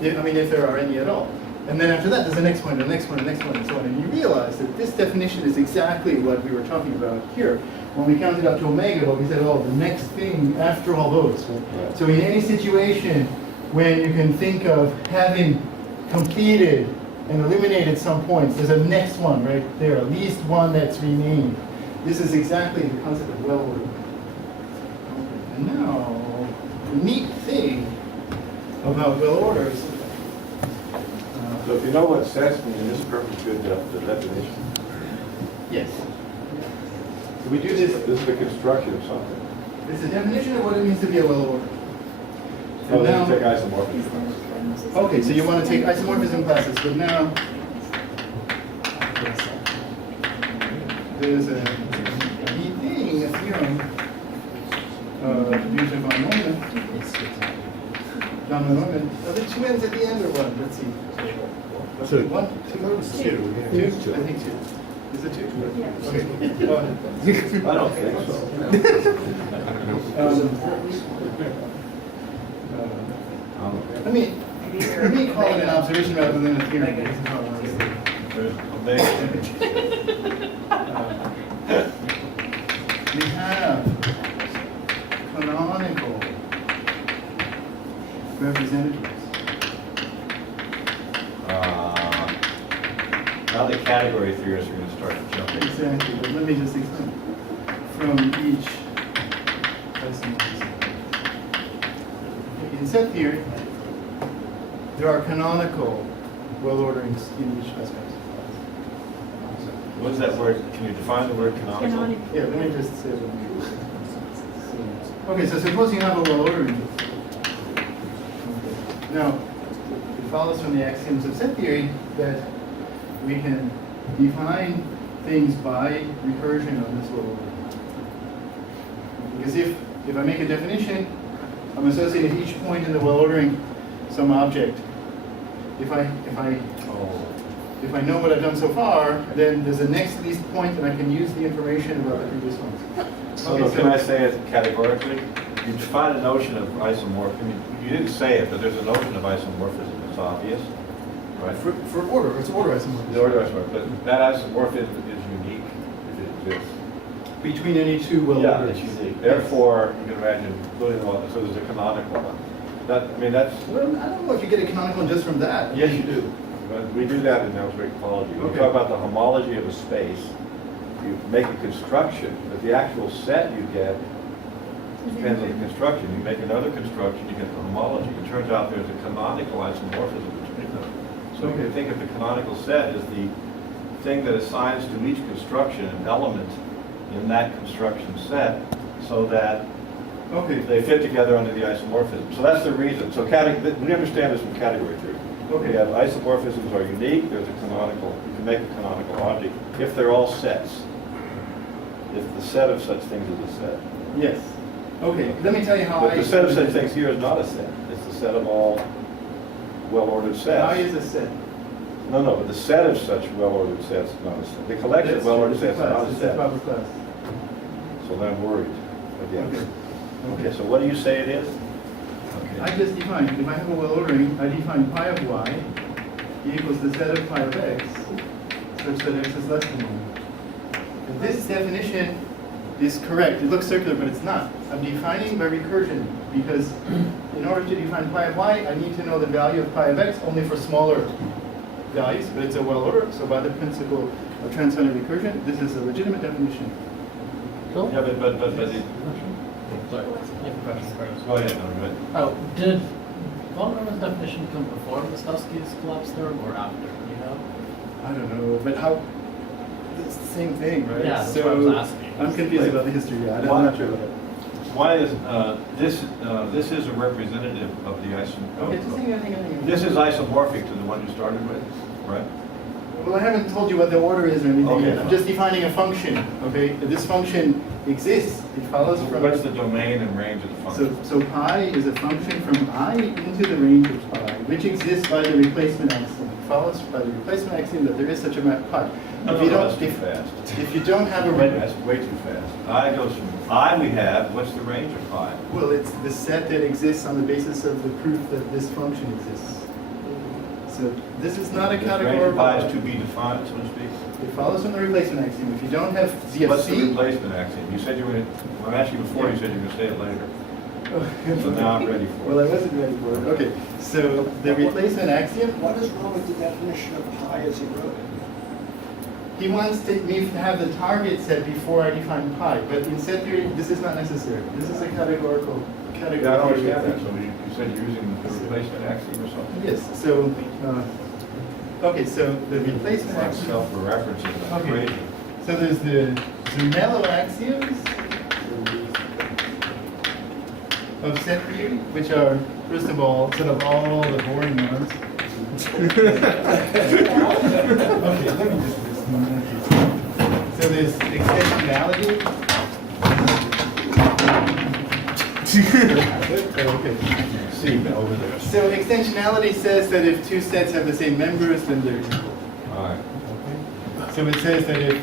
I mean, if there are any at all. And then after that, there's the next one, the next one, the next one, and so on. And you realize that this definition is exactly what we were talking about here. When we counted up to omega, well, we said, oh, the next thing after all those. Right? So in any situation when you can think of having completed and eliminated some points, there's a next one right there, at least one that's remained. This is exactly the concept of well ordered. And now, the neat thing about well orders. so if you know what sets mean, this is perfectly good the definition. Yes. So we do this. This is the construction of something. It's a definition of what it means to be a well ordered. Oh, And then now, you take isomorphism. okay, so you want to take isomorphism classes, but now there's a neat thing, a theorem, distribution von Neumann. Von Neumann. Are there two ends at the end or one? Let's see. Two. One, two, two. I think two. Is it two? Yeah. Okay. Go ahead. I don't think so. Let me call it an observation rather than a theorem. This is how it works. We have canonical representatives. Now the category theorists are going to start jumping. Exactly, but let me just explain. From each isomorphism. In set theory, there are canonical well orderings in each aspect. What is that word? Can you define the word canonical? Yeah, let me just say what okay, so suppose you have a well ordering. Now, it follows from the axioms of set theory that we can define things by recursion on this well ordering. Because if I make a definition, I'm associating each point in the well ordering some object. If I know what I've done so far, then there's a next least point, and I can use the information about the previous ones. So can I say it categorically? You define a notion of isomorphism. You didn't say it, but there's a notion of isomorphism. It's obvious, right? For order, it's order isomorphism. The order isomorphism, but that isomorphism is unique if it exists. Between any two well Yeah, orders. it's unique. Therefore, you can imagine building one. So there's a canonical one. That's. Well, I don't know if you get a canonical just from that. Yes, you do. But we do that in algebraic topology. We Okay. talk about the homology of a space. You make a construction, but the actual set you get depends on the construction. You make another construction, you get the homology. It turns out there's a canonical isomorphism between them. So you can think of the canonical set as the thing that assigns to each construction an element in that construction set so that Okay. they fit together under the isomorphism. So that's the reason. So we understand this from category theory. Okay. We have isomorphisms are unique. There's a canonical. You can make a canonical object if they're all sets. If the set of such things is a set. Yes. Okay. Let me tell you how But the set of such things here is not a set. It's the set of all well-ordered sets. I is a set. No, but the set of such well-ordered sets is not a set. The collection of well-ordered sets is not a It's a set. proper class. So then I'm worried again. Okay. Okay, so what do you say it is? I just define, if I have a well ordering, I define pi of y equals the set of pi of x such that x is less than 1. And this definition is correct. It looks circular, but it's not. I'm defining by recursion because in order to define pi of y, I need to know the value of pi of x only for smaller values, but it's a well order. So by the principle of transfinite recursion, this is a legitimate definition. Yeah, but Sorry, I have a question first. Go ahead, no, go ahead. Oh, did von Neumann's definition come before Minkowski's collapse theorem or after? You know? I don't know, but how? It's the same thing, right? Yeah, that's so what I was asking. I'm confused about the history. Yeah, I'm not sure about that. Why is, this is a representative of the Okay, just hang on. This is isomorphic to the one you started with, right? Well, I haven't told you what the order is or anything Okay, yet. I'm fine. just defining a function, okay? This function exists. It follows from... What's the domain and range of the function? So pi is a function from I into the range of pi, which exists by the replacement axiom. It follows by the replacement axiom that there is such a map pi. That's too fast. If you don't have a That's way too fast. I goes from I we have, what's the range of pi? well, it's the set that exists on the basis of the proof that this function exists. So this is not a The range of pi is to categorical. be defined, so to speak. It follows from the replacement axiom. If you don't have z of What's the c, replacement axiom? You said you were going to, when I asked you before, you said you were going to say it later. So now I'm ready for well, I it. wasn't ready for it. Okay, so the replacement axiom. What is wrong with the definition of pi as he wrote it? He wants me to have the target set before I define pi, but in set theory, this is not necessary. This is a categorical Yeah, I don't theory. understand that. So you said you're using the replacement axiom or something? Yes, so, okay, so the replacement Like axiom. self-referencing, that's Okay. crazy. So there's the Zermelo axioms of set theory, which are, first of all, sort of all the boring ones. Okay, let me just this one. So there's extensionality. Okay. See, over there. So extensionality says that if two sets have the same members, then they're equal. All right. Okay. So it says that if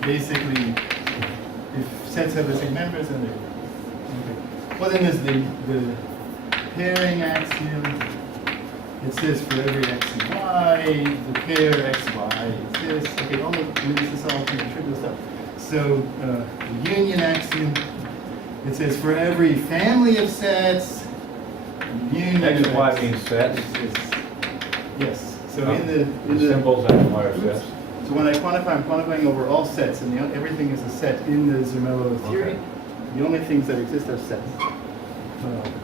basically if sets have the same members, then they're equal. Okay. Well, then there's the pairing axiom. It says for every x and y, the pair x, y is this. Okay, this is all kind of trivial stuff. So the union axiom, it says for every family of sets, the union X of and Y x means sets? exists. Yes. So in the The symbols X and Y are Oops. sets. So when I quantify, I'm quantifying over all sets, and everything is a set in the Zermelo theory. Okay. The only things that exist are sets.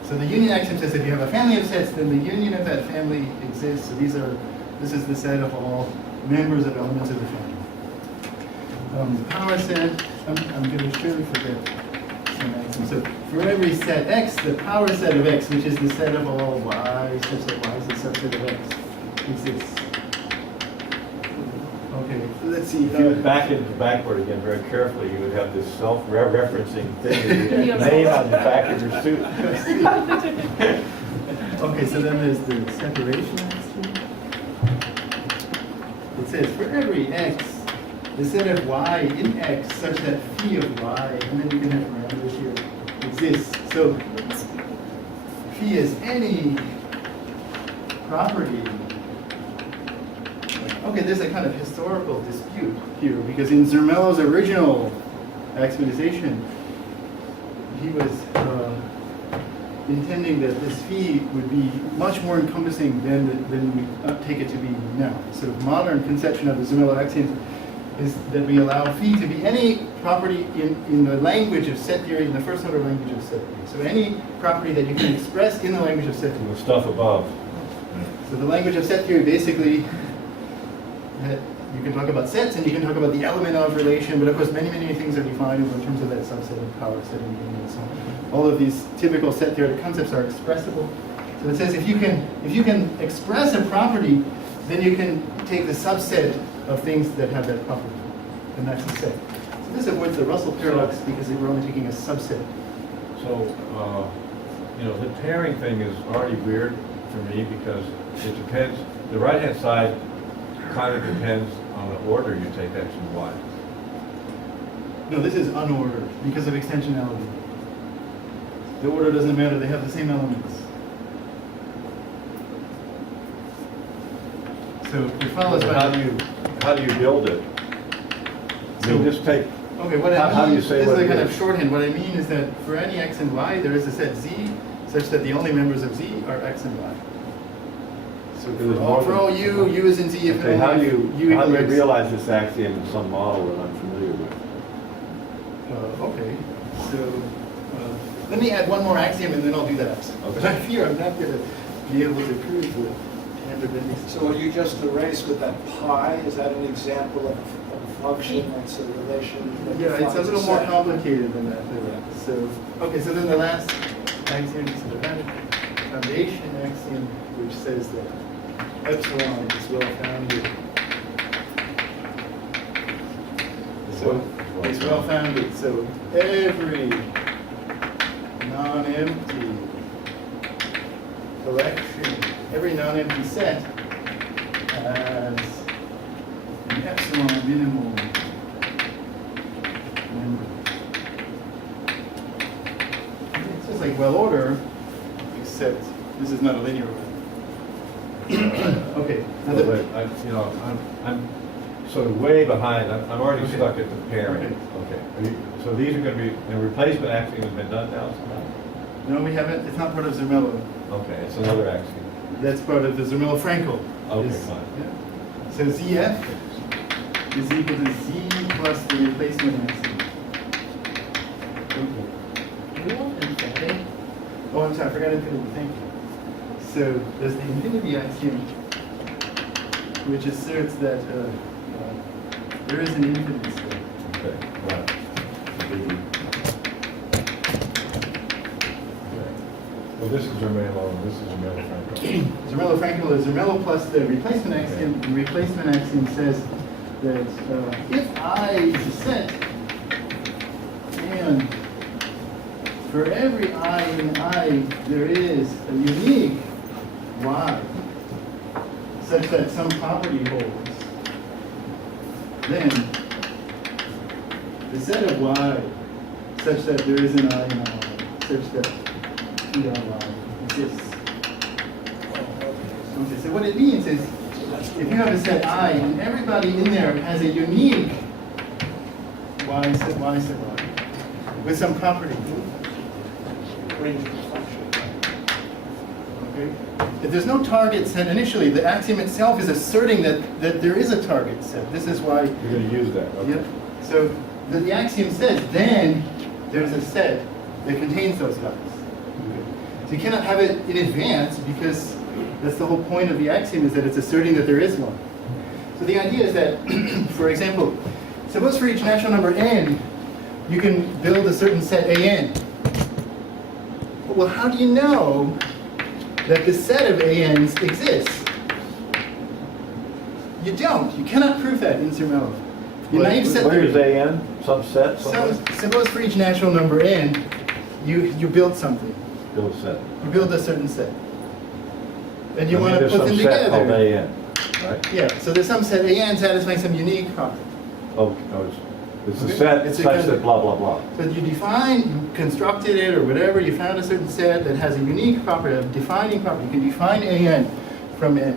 So the union axiom says if you have a family of sets, then the union of that family exists. So this is the set of all members of elements of the family. The power set, I'm going to surely forget some axiom. So for every set X, the power set of X, which is the set of all Y, such that Y is a subset of X, exists. Okay, so let's see. If you would back it backward again very carefully, you would have this self-referencing thing, with your name on the back of your suit. Okay, so then there's the separation axiom. It says for every X, the set of Y in X such that phi of Y, and then you can have parameters here, exists. So phi is any property. Okay, there's a kind of historical dispute here, because in Zermelo's original axiomatization, he was intending that this phi would be much more encompassing than we take it to be now. So modern conception of the Zermelo axiom is that we allow phi to be any property in the language of set theory, in the first order language of set theory. So any property that you can express in the language of set theory. The stuff above. So the language of set theory basically, you can talk about sets and you can talk about the element of relation, but of course many things are defined in terms of that subset of power set and union and so on. All of these typical set theoretic concepts are expressible. So it says if you can express a property, then you can take the subset of things that have that property, and that's a set. So this avoids the Russell paradox because we're only taking a subset. So, the pairing thing is already weird for me because it depends, the right-hand side kind of depends on the order you take X and Y. No, this is unordered because of extensionality. The order doesn't matter, they have the same elements. So it follows by... How do you build it? I mean, just take, Okay, what How I mean, do you say this what is a it kind is? of shorthand. What I mean is that for any x and y, there is a set z such that the only members of z are x and y. So There's for all more u, u is in z if okay, and how do only you u equal x. realize this axiom in some model that I'm familiar with? Okay, so let me add one more axiom and then I'll do that. Okay. But I fear I'm not going to be able to prove the Cantor-Bendixson. So you just erased with that pi, is that an example of a function that's a relation? that Yeah, it's a defines little more set? complicated than that. So, okay, so then the last axiom is the foundation axiom, which says that epsilon is well-founded. So it's well-founded, so every non-empty collection, every non-empty set has an epsilon minimal member. It's just like well order, except this is not a linear order. Okay. now Wait, the- wait, I'm sort of way behind, I'm already Okay. stuck at the pairing. Okay. Okay. So these are going to be, and replacement axiom has been done now somehow? No, we haven't, it's not part of Zermelo. Okay, it's another axiom. That's part of the Zermelo-Frankel. Okay, Is- fine. yeah. So ZF is equal to Z plus the replacement axiom. Okay. Oh, I'm sorry, I forgot infinity, thank you. So there's the infinity axiom, which asserts that there is an infinite set. Okay, right. Well, this is Zermelo, and this is Zermelo-Frankel. Zermelo-Frankel is Zermelo plus the replacement axiom. The replacement axiom says that if I is a set, and for every I in I, there is a unique Y, such that some property holds, then the set of Y, such that there is an I in I, such that P on Y exists. Okay, so what it means is, if you have a set I, and everybody in there has a unique Y set Y, with some property. Range of the function. Okay? If there's no target set initially, the axiom itself is asserting that there is a target set. This is why, You're going to use that, okay. yep. So the axiom says, then there's a set that contains those guys. So you cannot have it in advance because that's the whole point of the axiom, is that it's asserting that there is one. So the idea is that, for example, suppose for each natural number n, you can build a certain set an. Well, how do you know that the set of ANs exists? You don't. You cannot prove that in Zermelo. The naive set Where is theory. AN? Some set? Suppose for each natural number n, you build something. Build a set. You build a certain set. And you I mean, want to there's put them some set called together. AN, right? Yeah, so there's some set AN satisfying some unique property. Oh, it's a Okay. set It's a such kind of- that blah, blah, blah. So you define, you constructed it or whatever, you found a certain set that has a unique property, a defining property. You can define AN from N.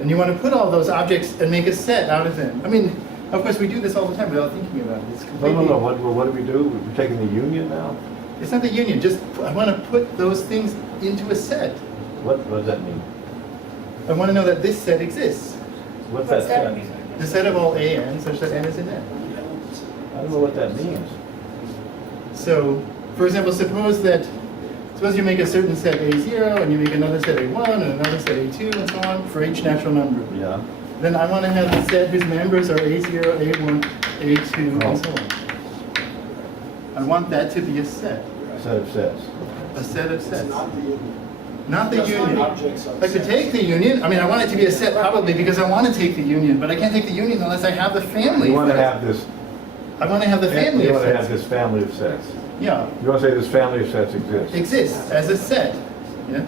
And you want to put all those objects and make a set out of them. I mean, of course, we do this all the time without thinking about it. It's No, completely, no, no, what do we do? We're taking the union now? It's not the union, just I want to put those things into a set. What does that mean? I want to know that this set exists. What's that set? The set of all AN such that N is in N. I don't know what that means. So, for example, suppose you make a certain set A0 and you make another set A1 and another set A2 and so on for each natural number. Yeah. Then I want to have the set whose members are A0, A1, A2, and so on. I want that to be a set. Set of sets. A set of It's sets. not the union. Not the That's not union. objects of Like to sets. take the union, I mean, I want it to be a set probably because I want to take the union, but I can't take the union unless I have the family. You want to first. have this, I want to have the family you of want to have sets. this family of sets. Yeah, You want to say this family of sets exists. exists as a set. Yeah.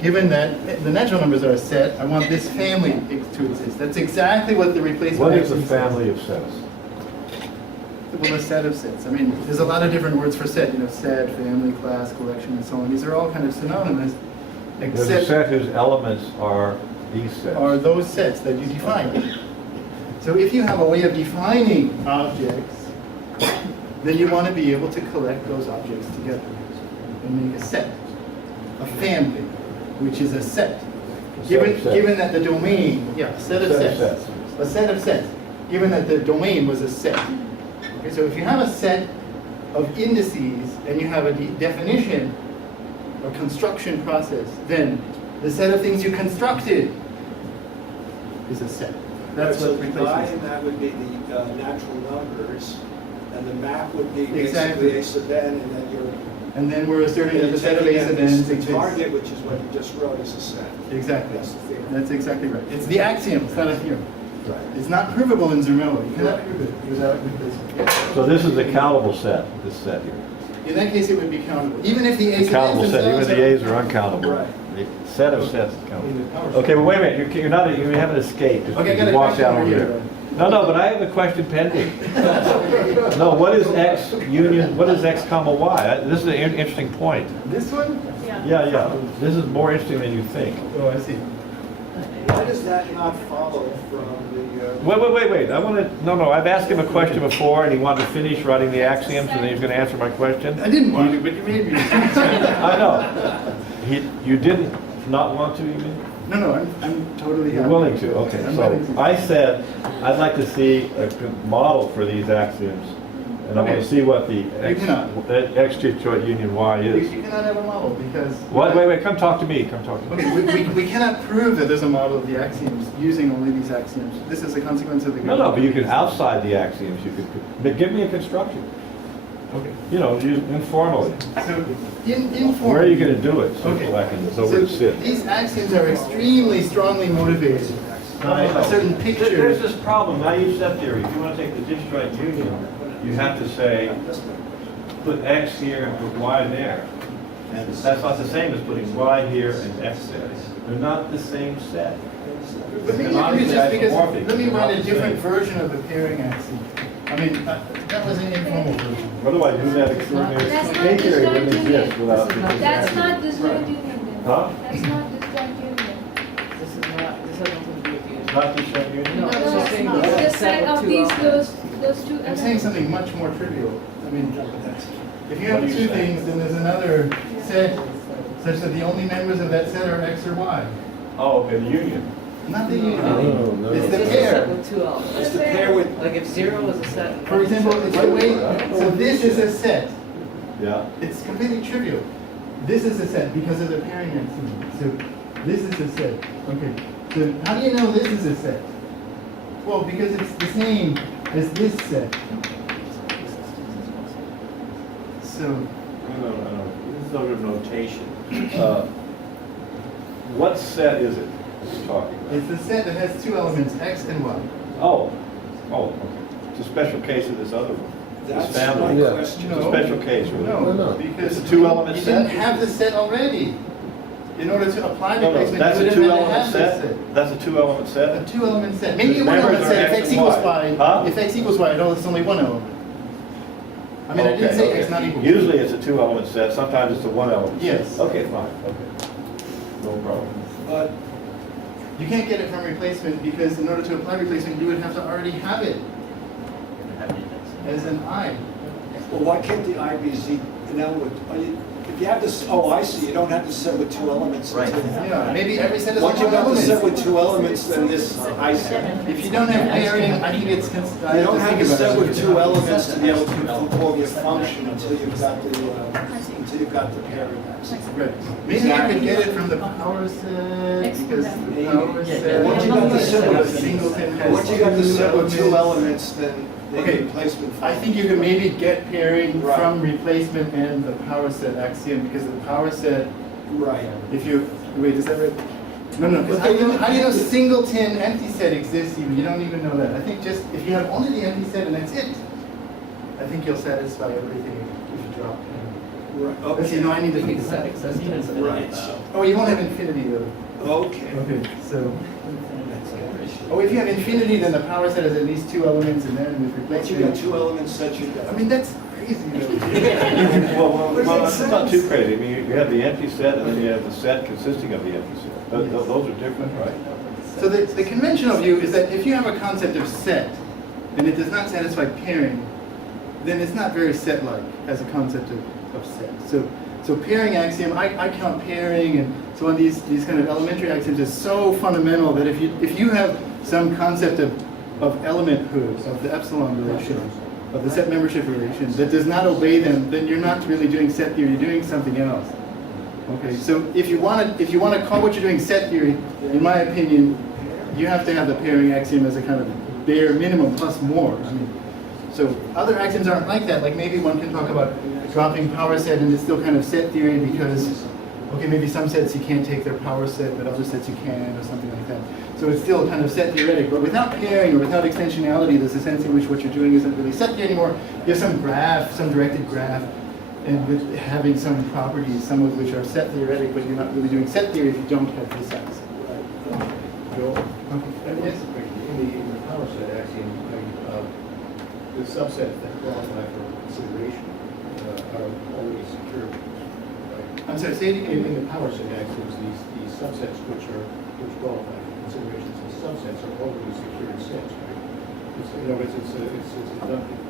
Given that the natural numbers are a set, I want this family to exist. That's exactly what the replacement. What is a axiom says. family of sets? Well, a set of sets. I mean, there's a lot of different words for set. Set, family, class, collection, and so on. These are all kind of synonymous, There's a except set whose elements are these sets. are those sets that you define. So if you have a way of defining objects, then you want to be able to collect those objects together and make a set, a family, which is a set. A set Given, of sets. given that the domain, yeah, set of Set of sets. sets. A set of sets. Given that the domain was a set. Okay, so if you have a set of indices and you have a definition or construction process, then the set of things you constructed is a set. That's So what the replacement I is. in that would be the natural numbers, and the map would be Exactly. basically A sub n, and then you're And then we're asserting that you're the set of taking A sub this- n's the exists. target, which is what you just wrote, is a set. Exactly. That's the theorem. That's exactly right. It's the axiom, it's not a theorem. Right. It's not provable in Zermelo. You cannot prove it without replacement. Yeah. So this is a countable set, this set here. In that case, it would be countable. Even if the A sub Countable n's set, even themselves the are- A's are uncountable. Right. The set of sets is countable. Power Okay, but wait a minute, you haven't escaped. Okay, I got a You walked question out over over here. there. No, but I have a question pending. No, what is X union, what is X comma Y? This is an interesting point. This one? Yeah, this is more interesting than you think. Oh, I see. Why does that not follow from the? Wait, I want to, no, I've asked him a question before and he wanted to finish writing the axioms and then he's going to answer my question. I didn't want to, but you made me. I know. You didn't not want to, you mean? No, I'm totally You're happy. willing to, okay. I'm So willing to. I said, I'd like to see a model for these axioms. And I want Okay. to see what the You cannot. X joint union Y is. You cannot have a model because. Wait, come talk to me, come talk to me. Okay, we cannot prove that there's a model of the axioms using only these axioms. This is a consequence of the. No, but you can, outside the axioms, you could, give me a construction. Okay. You know, use informally. So, informally. Where are you going to do it? Okay. So I can know where to sit. These axioms are extremely strongly motivated by a certain picture. There's this problem, naive set theory. If you want to take the disjoint union, you have to say, put X here and put Y there. And that's not the same as putting Y here and X there. They're not the same set. But maybe it's just because, let me write a different version of the pairing axiom. I mean, that was an informal version. What do I do that extraordinary? That's not K theory wouldn't disjoint exist union. without. That's not disjoint union then. Huh? That's not disjoint union. This is not, this has nothing to do with you. Not disjoint union? No, No, it's just saying it's that the set of two these, elements. those two I'm elements. saying something much more trivial. I mean, if you have two things, then there's another set such that the only members of that set are X or Y. Oh, okay, the union. Not the union. no. It's It's the just a set pair. with two elements. It's the pair with, Like if 0 is a set. For example, it's the way, so this is a set. Yeah. It's completely trivial. This is a set because of the pairing axiom. So this is a set. Okay. So how do you know this is a set? Well, because it's the same as this set. So No. This is sort of notation. What set is it you're talking about? it's the set that has two elements, X and Y. Oh, okay. It's a special case of this other one. This that's my family. question. It's a special case, really. No, because It's a two-element you set? didn't have the set already. In order to apply No, replacement, that's you a would have had to two-element have this set? That's a two-element A set? two-element set. Maybe a The one-element members are set if X X and equals Y. Y. Huh? If X equals Y, it's only one element. I mean, I didn't say X not equal. Usually it's a two-element set, sometimes it's a one-element set. Yes. Okay, fine, okay. No problem. But You can't get it from replacement because in order to apply replacement, you would have to already have it as an I. well, why can't the I be Z? If you have this, oh, I see, you don't have the set with two elements. Right. Yeah, maybe every set is Once one you got the set element. with two elements, then this I set. If you don't have pairing, I think it's. You don't have the set with two elements to be able to perform your function until you've got the pairing axiom. Right. Maybe you could get it from the power set because the power set. Once you got the set of a with singleton has Once you got the set with two elements. elements, then the Okay, replacement. I think you can maybe get pairing Right. from replacement and the power set axiom because the power set, Right. if you, wait, is that right? No, because how do you know singleton empty set exists even? You don't even know that. I think just, if you have only the empty set and that's it, I think you'll satisfy everything if you drop pairing. Right. But you Okay. know, I need We to can think set about existence. Right. Oh, you won't have infinity though. Okay. Okay, so. Oh, if you have infinity, then the power set has at least two elements and then with Once you got replacement. two elements set, you got. I mean, that's crazy though. Well, it's not too crazy. I mean, you have the empty set and then you have the set consisting of the empty set. Those are different, right? So the conventional view is that if you have a concept of set and it does not satisfy pairing, then it's not very set-like as a concept of set. So pairing axiom, I count pairing and so on, these kind of elementary axioms is so fundamental that if you have some concept of elementhood, of the epsilon relation, of the set membership relation that does not obey them, then you're not really doing set theory, you're doing something else. Okay, so if you want to call what you're doing set theory, in my opinion, you have to have the pairing axiom as a kind of bare minimum plus more. I mean, so other axioms aren't like that. Like maybe one can talk about dropping power set and it's still kind of set theory because, okay, maybe some sets you can't take their power set, but other sets you can, or something like that. So it's still kind of set theoretic, but without pairing or without extensionality, there's a sense in which what you're doing isn't really set theory anymore. You have some graph, some directed graph, and with having some properties, some of which are set theoretic, but you're not really doing set theory if you don't have this axiom. Joel? Okay. Yes? In the power set axiom, the subsets that qualify for consideration are already secured. Right? I'm sorry, say it again. In the power set axioms, these subsets which qualify for considerations as subsets are already secured sets, right? In other words, it's deductive.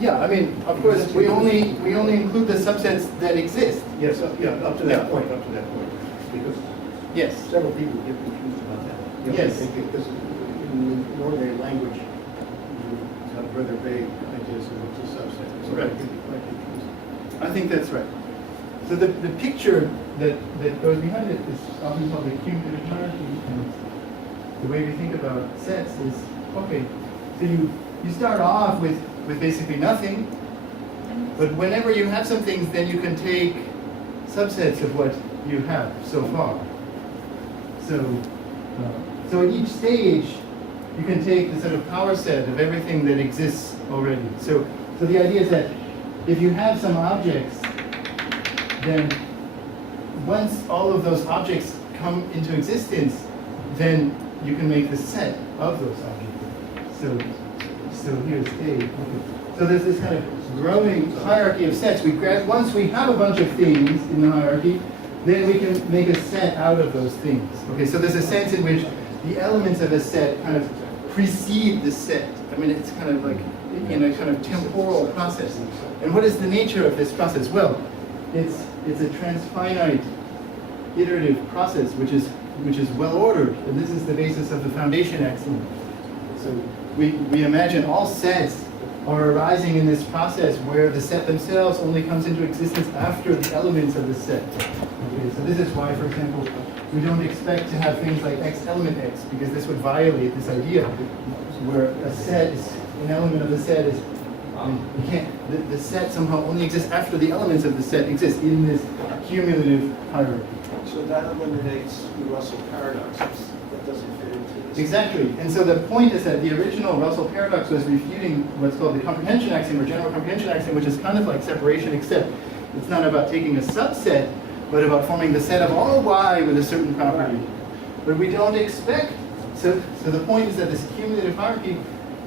Yeah, I mean, of course, we only include the subsets that exist. Yes, up to that point, because Yes. several people get confused about that. You know, Yes. they think because in ordinary language, you have rather vague ideas of what's a subset. So Right. it can be quite confusing. I think that's right. So the picture that goes behind it is often called the cumulative hierarchy. And the way we think about sets is, okay, so you start off with basically nothing, but whenever you have some things, then you can take subsets of what you have so far. So at each stage, you can take the sort of power set of everything that exists already. So the idea is that if you have some objects, then once all of those objects come into existence, then you can make the set of those objects. So here's A. Okay. So there's this kind of growing hierarchy of sets. Once we have a bunch of things in the hierarchy, then we can make a set out of those things. Okay, so there's a sense in which the elements of a set kind of precede the set. I mean, it's kind of like in a kind of temporal process. And what is the nature of this process? Well, it's a transfinite iterative process which is well ordered, and this is the basis of the foundation axiom. So we imagine all sets are arising in this process where the set themselves only comes into existence after the elements of the set. Okay, so this is why, for example, we don't expect to have things like x element x, because this would violate this idea where a set is, an element of the set is, you can't, the set somehow only exists after the elements of the set exist in this cumulative hierarchy. So that eliminates the Russell paradoxes. That doesn't fit into this. Exactly. And so the point is that the original Russell paradox was refuting what's called the comprehension axiom or general comprehension axiom, which is kind of like separation, except it's not about taking a subset, but about forming the set of all y with a certain property. But we don't expect, so the point is that this cumulative hierarchy,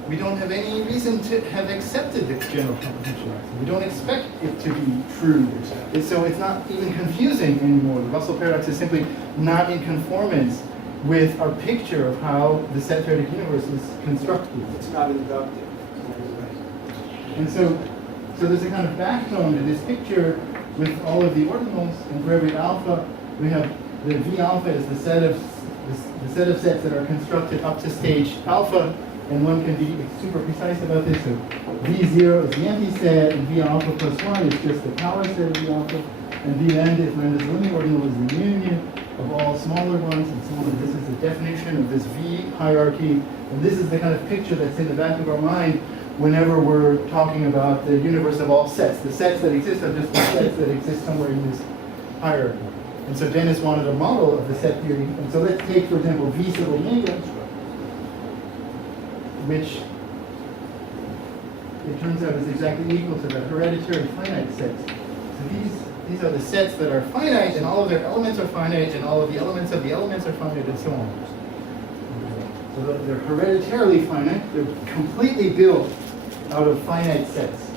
we don't have any reason to have accepted the general comprehension axiom. We don't expect it to be true. And so it's not even confusing anymore. The Russell paradox is simply not in conformance with our picture of how the set-theoretic universe is constructed. It's not inductive. And so there's a kind of backbone to this picture with all of the ordinals, and for every alpha, we have the V alpha is the set of sets that are constructed up to stage alpha, and one can be super precise about this. So V0 is the empty set, and V alpha plus 1 is just the power set of V alpha, and V lambda, if lambda is the limit ordinal, is the union of all smaller ones, and so on. This is the definition of this V hierarchy, and this is the kind of picture that's in the back of our mind whenever we're talking about the universe of all sets. The sets that exist are just the sets that exist somewhere in this hierarchy. And so Dennis wanted a model of the set theory. And so let's take, for example, V sub omega, which it turns out is exactly equal to the hereditary finite sets. So these are the sets that are finite, and all of their elements are finite, and all of the elements of the elements are finite, and so on. So they're hereditarily finite. They're completely built out of finite sets,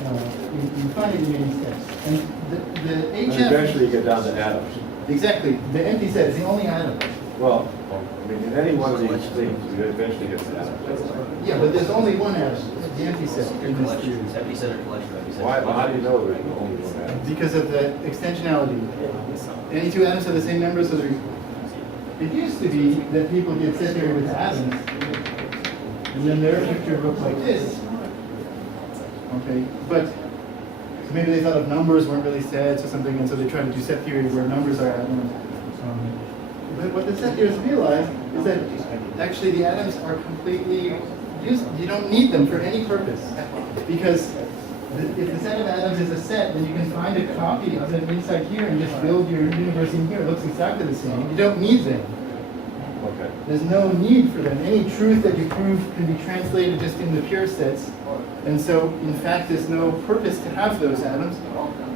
in finite remaining sets. And the And HF... eventually you get down to atoms. Exactly. The empty set is the only atom. Well, I mean, in any one of these things, you eventually get to atoms. Yeah, but there's only one atom, the empty set in this theory. Empty set or collection of empty sets. Why, how do you know there's only one atom? Because of the extensionality. Any two atoms have the same number, so they're... It used to be that people did set theory with atoms, and then their picture looked like this. Okay, but so maybe they thought of numbers weren't really sets or something, and so they tried to do set theory where numbers are atoms. But what the set theorists realized is that actually the atoms are completely useless. You don't need them for any purpose, because if the set of atoms is a set, then you can find a copy of them inside here and just build your universe in here. It looks exactly the same. You don't need them. Okay. There's no need for them. Any truth that you prove can be translated just in the pure sets. And so, in fact, there's no purpose to have those atoms.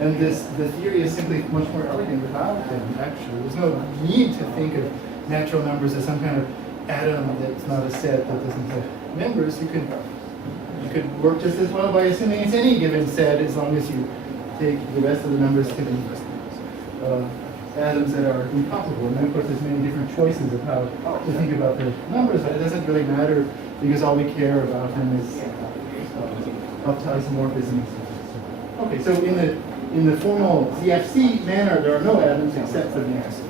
And the theory is simply much more elegant without them, actually. There's no need to think of natural numbers as some kind of atom that's not a set that doesn't have members. You could work just as well by assuming it's any given set, as long as you take the rest of the numbers to be atoms that are incountable. And then, of course, there's many different choices of how to think about the numbers, but it doesn't really matter because all we care about them is isomorphism. Okay, so in the formal ZFC manner, there are no atoms except for the X.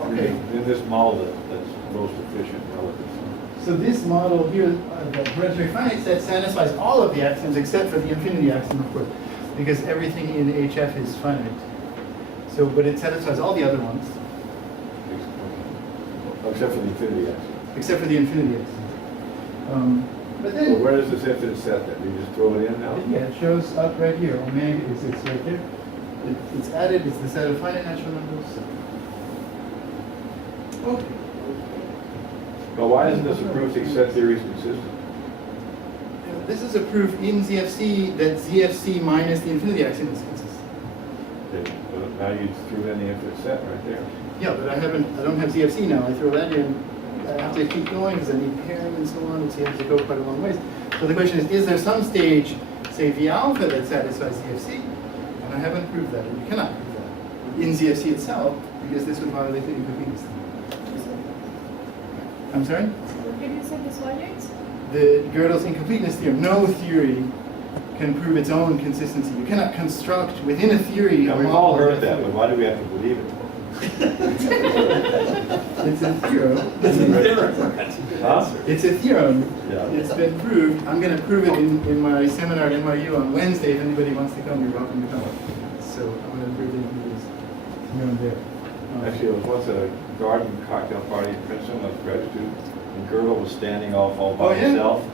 Okay. In this model that's most efficient relative. So this model here, the hereditary finite set, satisfies all of the axioms except for the infinity axiom, of course, because everything in HF is finite. So, but it satisfies all the other ones. Except for the infinity axiom. Except for the infinity axiom. But then, Well, where does this infinite set then? You just throw it in now? yeah, it shows up right here. Omega is it's right there. It's added. It's the set of finite natural numbers. Okay. Well, why isn't this a proof that set theory is consistent? This is a proof in ZFC that ZFC minus the infinity axiom is consistent. Okay, but now you threw in the infinite set right there. Yeah, but I don't have ZFC now. I throw that in. I have to keep going because I need param and so on, and so you have to go quite a long ways. So the question is there some stage, say V alpha, that satisfies ZFC? And I haven't proved that, and you cannot prove that in ZFC itself, because this would violate the incompleteness theorem. I'm sorry? What did you say this violates? The Gödel's incompleteness theorem. No theory can prove its own consistency. You cannot construct within a theory Now, a we've model all heard of that, theory. but why do we have to believe it? It's a theorem. Huh? It's a theorem. Yeah. It's been proved. I'm going to prove it in my seminar at NYU on Wednesday. If anybody wants to come, you're welcome to come. So I'm going to prove it theorem there. Actually, it was once at a garden cocktail party in Princeton, I was a grad student, and Gödel was standing off all Oh, by yeah? himself.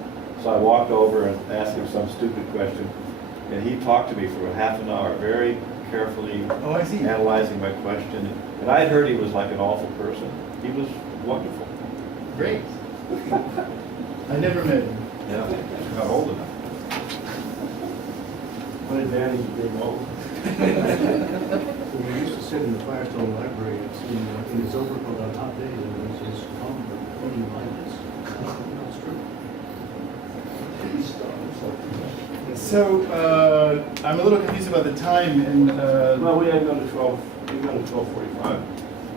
So I walked over and asked him some stupid question, and he talked to me for a half an hour, very carefully Oh, I see. analyzing my question. And I had heard he was like an awful person. He was wonderful. Great. I never met him. Yeah, he's not old enough. One advantage of being old. We used to sit in the Firestone Library in his overcoat on hot days, and it was his home for cleaning blankets. That's true. So I'm a little confused about the time. And Well, we had to go to 12:45.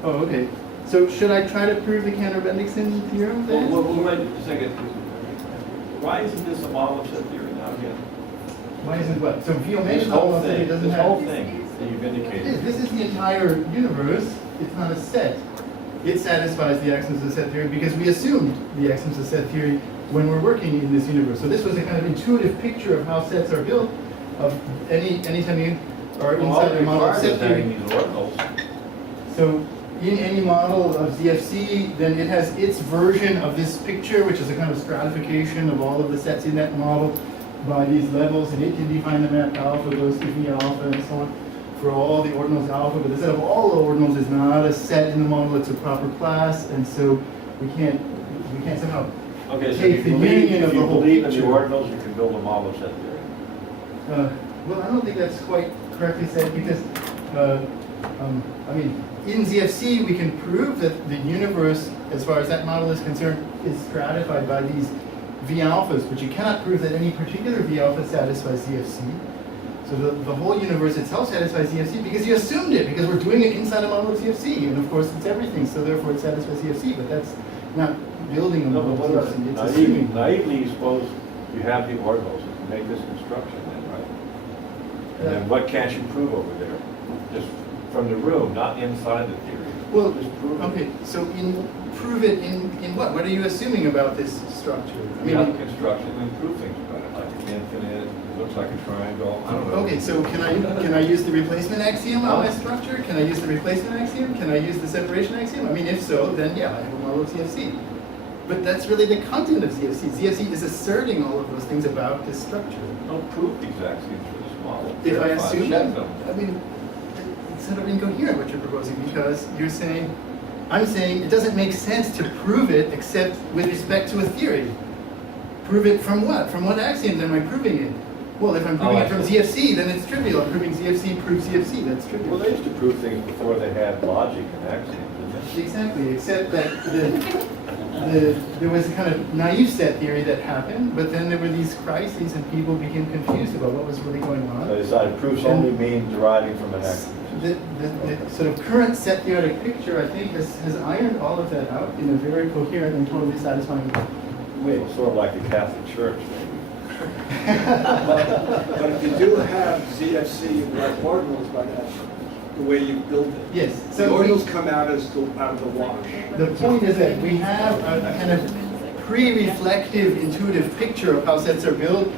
oh, okay. So should I try to prove the Cantor-Bendixson theorem then? Well, wait a second. Why isn't this a model of set theory now again? Why isn't what? So This Field-Mason whole almost said it thing, doesn't this have. whole thing that you've indicated. This is the entire universe. It's not a set. It satisfies the axioms of set theory because we assumed the axioms of set theory when we're working in this universe. So this was a kind of intuitive picture of how sets are built. Of anytime you are inside a model of set theory. These ordinals. So in any model of ZFC, then it has its version of this picture, which is a kind of stratification of all of the sets in that model by these levels, and it can define the map alpha goes to V alpha and so on for all the ordinals alpha, but the set of all the ordinals is not a set in the model, it's a proper class, and so we can't somehow Okay, so take if the you believe, union of the whole in the picture. ordinals, you can build a model of set theory. Well, I don't think that's quite correctly said because, I mean, in ZFC we can prove that the universe, as far as that model is concerned, is stratified by these V alphas, but you cannot prove that any particular V alpha satisfies ZFC. So the whole universe itself satisfies ZFC because you assumed it, because we're doing it inside a model of ZFC, and of course it's everything, so therefore it satisfies ZFC, but that's not building a No, but model what of about ZFC, it's assuming. naively, you suppose you have the ordinals, you can make this construction then, right? And then what can't you prove over there? Just from the room, not inside the theory. Well, Just prove it. okay, so prove it in what? What are you assuming about this structure? I Not mean, construction, we prove things about it, like looks like a triangle. I don't know. Okay, so can I use the replacement axiom on my structure? Can I use the replacement axiom? Can I use the separation axiom? I mean, if so, then yeah, I have a model of ZFC. But that's really the content of ZFC. ZFC is asserting all of those things about this structure. Don't prove these axioms for this model. If I Verify, assume check them, I mean, it's sort of incoherent what you're proposing because you're saying, I'm saying it doesn't make sense to prove it except with respect to a theory. Prove it from what? From what axiom am I proving it? Well, if I'm proving it from ZFC, then it's trivial. I'm proving ZFC proves ZFC. That's trivial. Well, they used to prove things before they had logic and axioms, didn't they? Exactly, except that there was a kind of naive set theory that happened, but then there were these crises and people became confused about what was really going on. They decided proofs only mean deriving from an axiom. The sort of current set theoretic picture, I think, has ironed all of that out in a very coherent and totally satisfying way. Well, sort of like the Catholic Church, maybe. But if you do have ZFC like ordinals by that, the way you build it. Yes. The ordinals come out as out of the wash. The point is that we have a kind of pre-reflective, intuitive picture of how sets are built.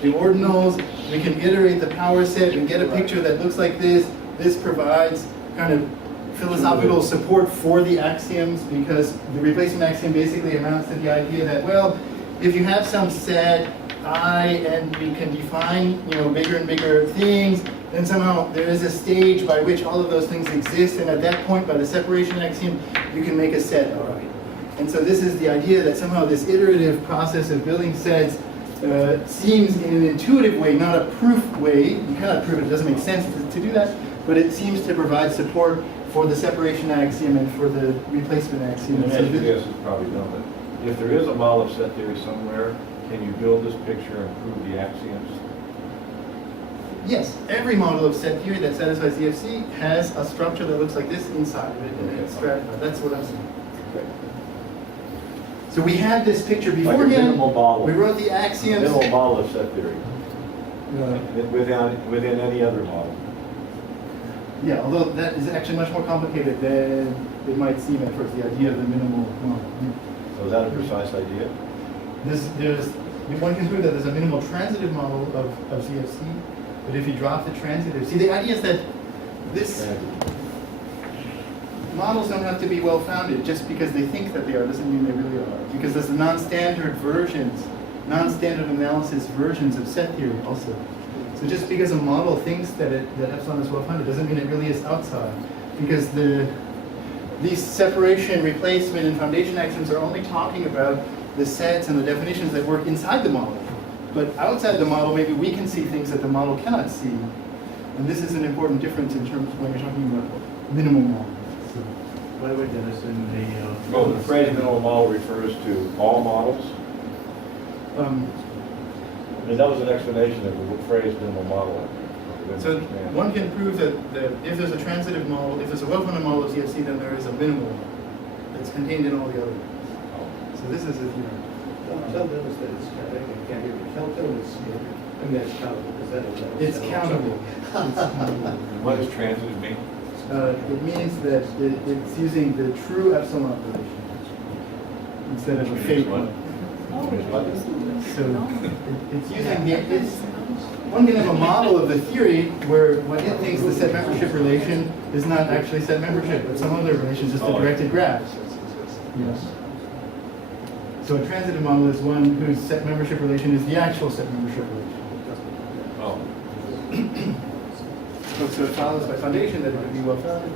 The ordinals, we can iterate the power set and get a picture that looks like this. This provides kind of philosophical support for the axioms because the replacement axiom basically amounts to the idea that, well, if you have some set I and we can define, bigger and bigger things, then somehow there is a stage by which all of those things exist, and at that point, by the separation axiom, you can make a set I. And so this is the idea that somehow this iterative process of building sets seems in an intuitive way, not a proof way. You cannot prove it, it doesn't make sense to do that, but it seems to provide support for the separation axiom and for the replacement axiom. And So as you this- guess, it's probably done, but if there is a model of set theory somewhere, can you build this picture and prove the axioms? Yes, every model of set theory that satisfies ZFC has a structure that looks like this inside of it, and it's stratified. That's what I'm saying. So we had this picture Like a beforehand. minimal model. We wrote the axioms. Minimal model of set theory, within any other model. Yeah, although that is actually much more complicated than it might seem at first, the idea of the minimal model. So is that a precise idea? One can prove that there's a minimal transitive model of ZFC, but if you drop the transitive, see, the idea is that this models don't have to be well-founded. Just because they think that they are doesn't mean they really are. Because there's the non-standard versions, non-standard analysis versions of set theory also. So just because a model thinks that epsilon is well-founded doesn't mean it really is outside. Because these separation, replacement, and foundation axioms are only talking about the sets and the definitions that work inside the model. But outside the model, maybe we can see things that the model cannot see. And this is an important difference in terms of when you're talking about minimal models. So, By the way, Dennis, in the... Well, the phrase minimal model refers to all models. I mean, that was an explanation of the phrase minimal model. So one can prove that if there's a transitive model, if there's a well-founded model of ZFC, then there is a minimal that's contained in all the others. So this is a theorem. Tell Dennis that it's, I can't hear you. Tell him it's, I mean, that's countable, because that'll... It's countable. It's countable. What does transitive mean? It means that it's using the true epsilon relation instead of a fake one. So it's using one can have a model of the theory where when it thinks the set membership relation is not actually set membership, but some other relation, just a directed graph. Yes. So a transitive model is one whose set membership relation is the actual set membership relation. Oh. So it follows by foundation that it would be well-founded.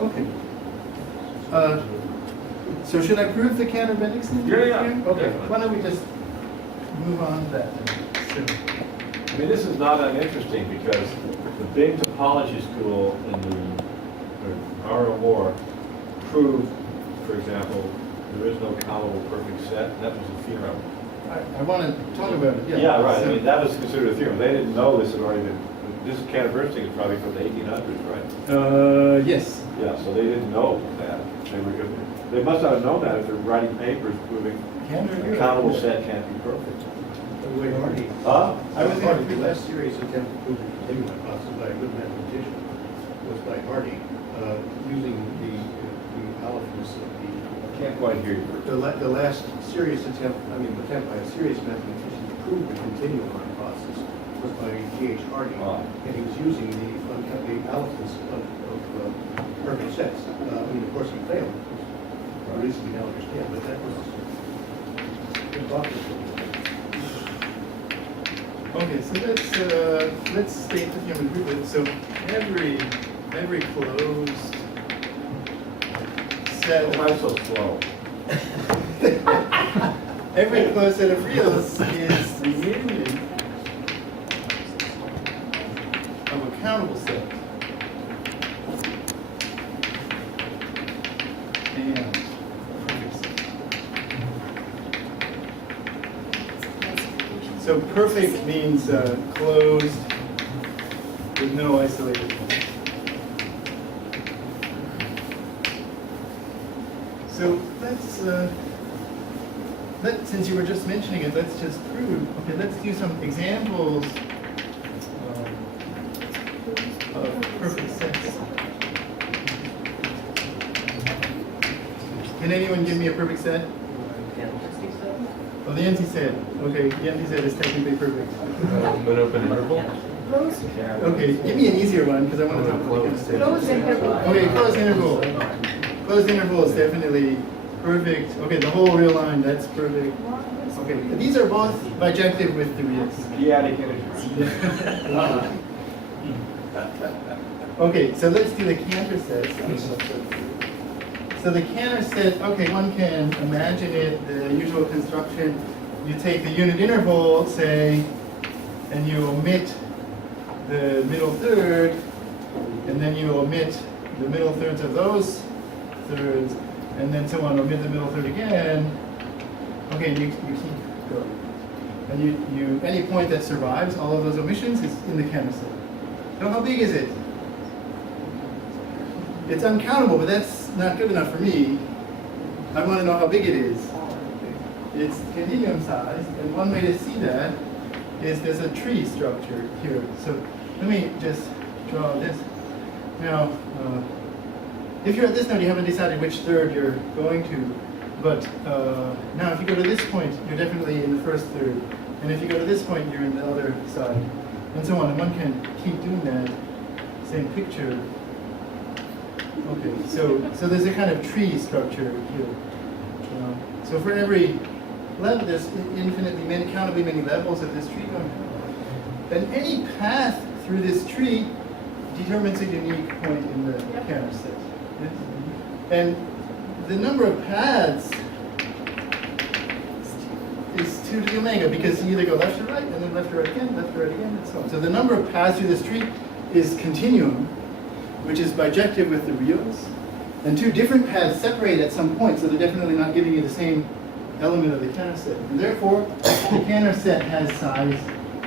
Okay. So should I prove the Cantor-Bendixson? Yeah. Okay, Definitely. why don't we just move on to that then? So, I mean, this is not uninteresting because the big topology school in the R War proved, for example, there is no countable perfect set. That was a theorem. I want to talk about it, yeah. Yeah, right. I So- mean, that was considered a theorem. They didn't know this had already been. This Cantor-Bendixson is probably from the 1800s, right? Yes. Yeah, so they didn't know that. They must not have known that if they're writing papers proving a countable set can't be perfect. By the way, Hardy. Huh? I was Hardy, going to the last serious attempt to prove the continuum hypothesis by a good mathematician was by Hardy, using the alphas of Can't quite hear you. the last serious attempt by a serious mathematician to proved the continuum hypothesis was by G.H. Hardy, Ah. and he was using the analysis of perfect sets. I mean, of course, he failed, for reasons we now understand, but that was impossible. Okay, so let's state the theorem briefly. So every closed set. Why so slow? Every closed set of reals is the union of a countable set. And a perfect set. So perfect means closed with no isolated points. So since you were just mentioning it, let's just prove. Okay, let's do some examples of perfect sets. Can anyone give me a perfect set? Oh, the empty set. Okay, the empty set is technically perfect. An open interval? Okay, give me an easier one because I want to talk about the set. Closed interval. Okay, closed interval. Closed interval is definitely perfect. Okay, the whole real line, that's perfect. Okay, these are both bijective with the reals. P-adic integer. Okay, so let's do the Cantor set. So the Cantor set, okay, one can imagine it, the usual construction. You take the unit interval, say, and you omit the middle third, and then you omit the middle thirds of those thirds, and then so on, omit the middle third again. Okay, you keep going. And you any point that survives all of those omissions is in the Cantor set. Now, how big is it? It's uncountable, but that's not good enough for me. I want to know how big it is. It's continuum size, and one way to see that is there's a tree structure here. So let me just draw this. Now, if you're at this node, you haven't decided which third you're going to. But now if you go to this point, you're definitely in the first third. And if you go to this point, you're in the other side. And so on. And one can keep doing that. Same picture. Okay, so there's a kind of tree structure here. So for every level, there's infinitely many, countably many levels of this tree going on. And any path through this tree determines a unique point in the Cantor set. Yes? And the number of paths is 2 to the omega because you either go left to right and then left to right again, left to right again, and so on. So the number of paths through this tree is continuum, which is bijective with the reals. And two different paths separate at some point, so they're definitely not giving you the same element of the Cantor set. And therefore, the Cantor set has size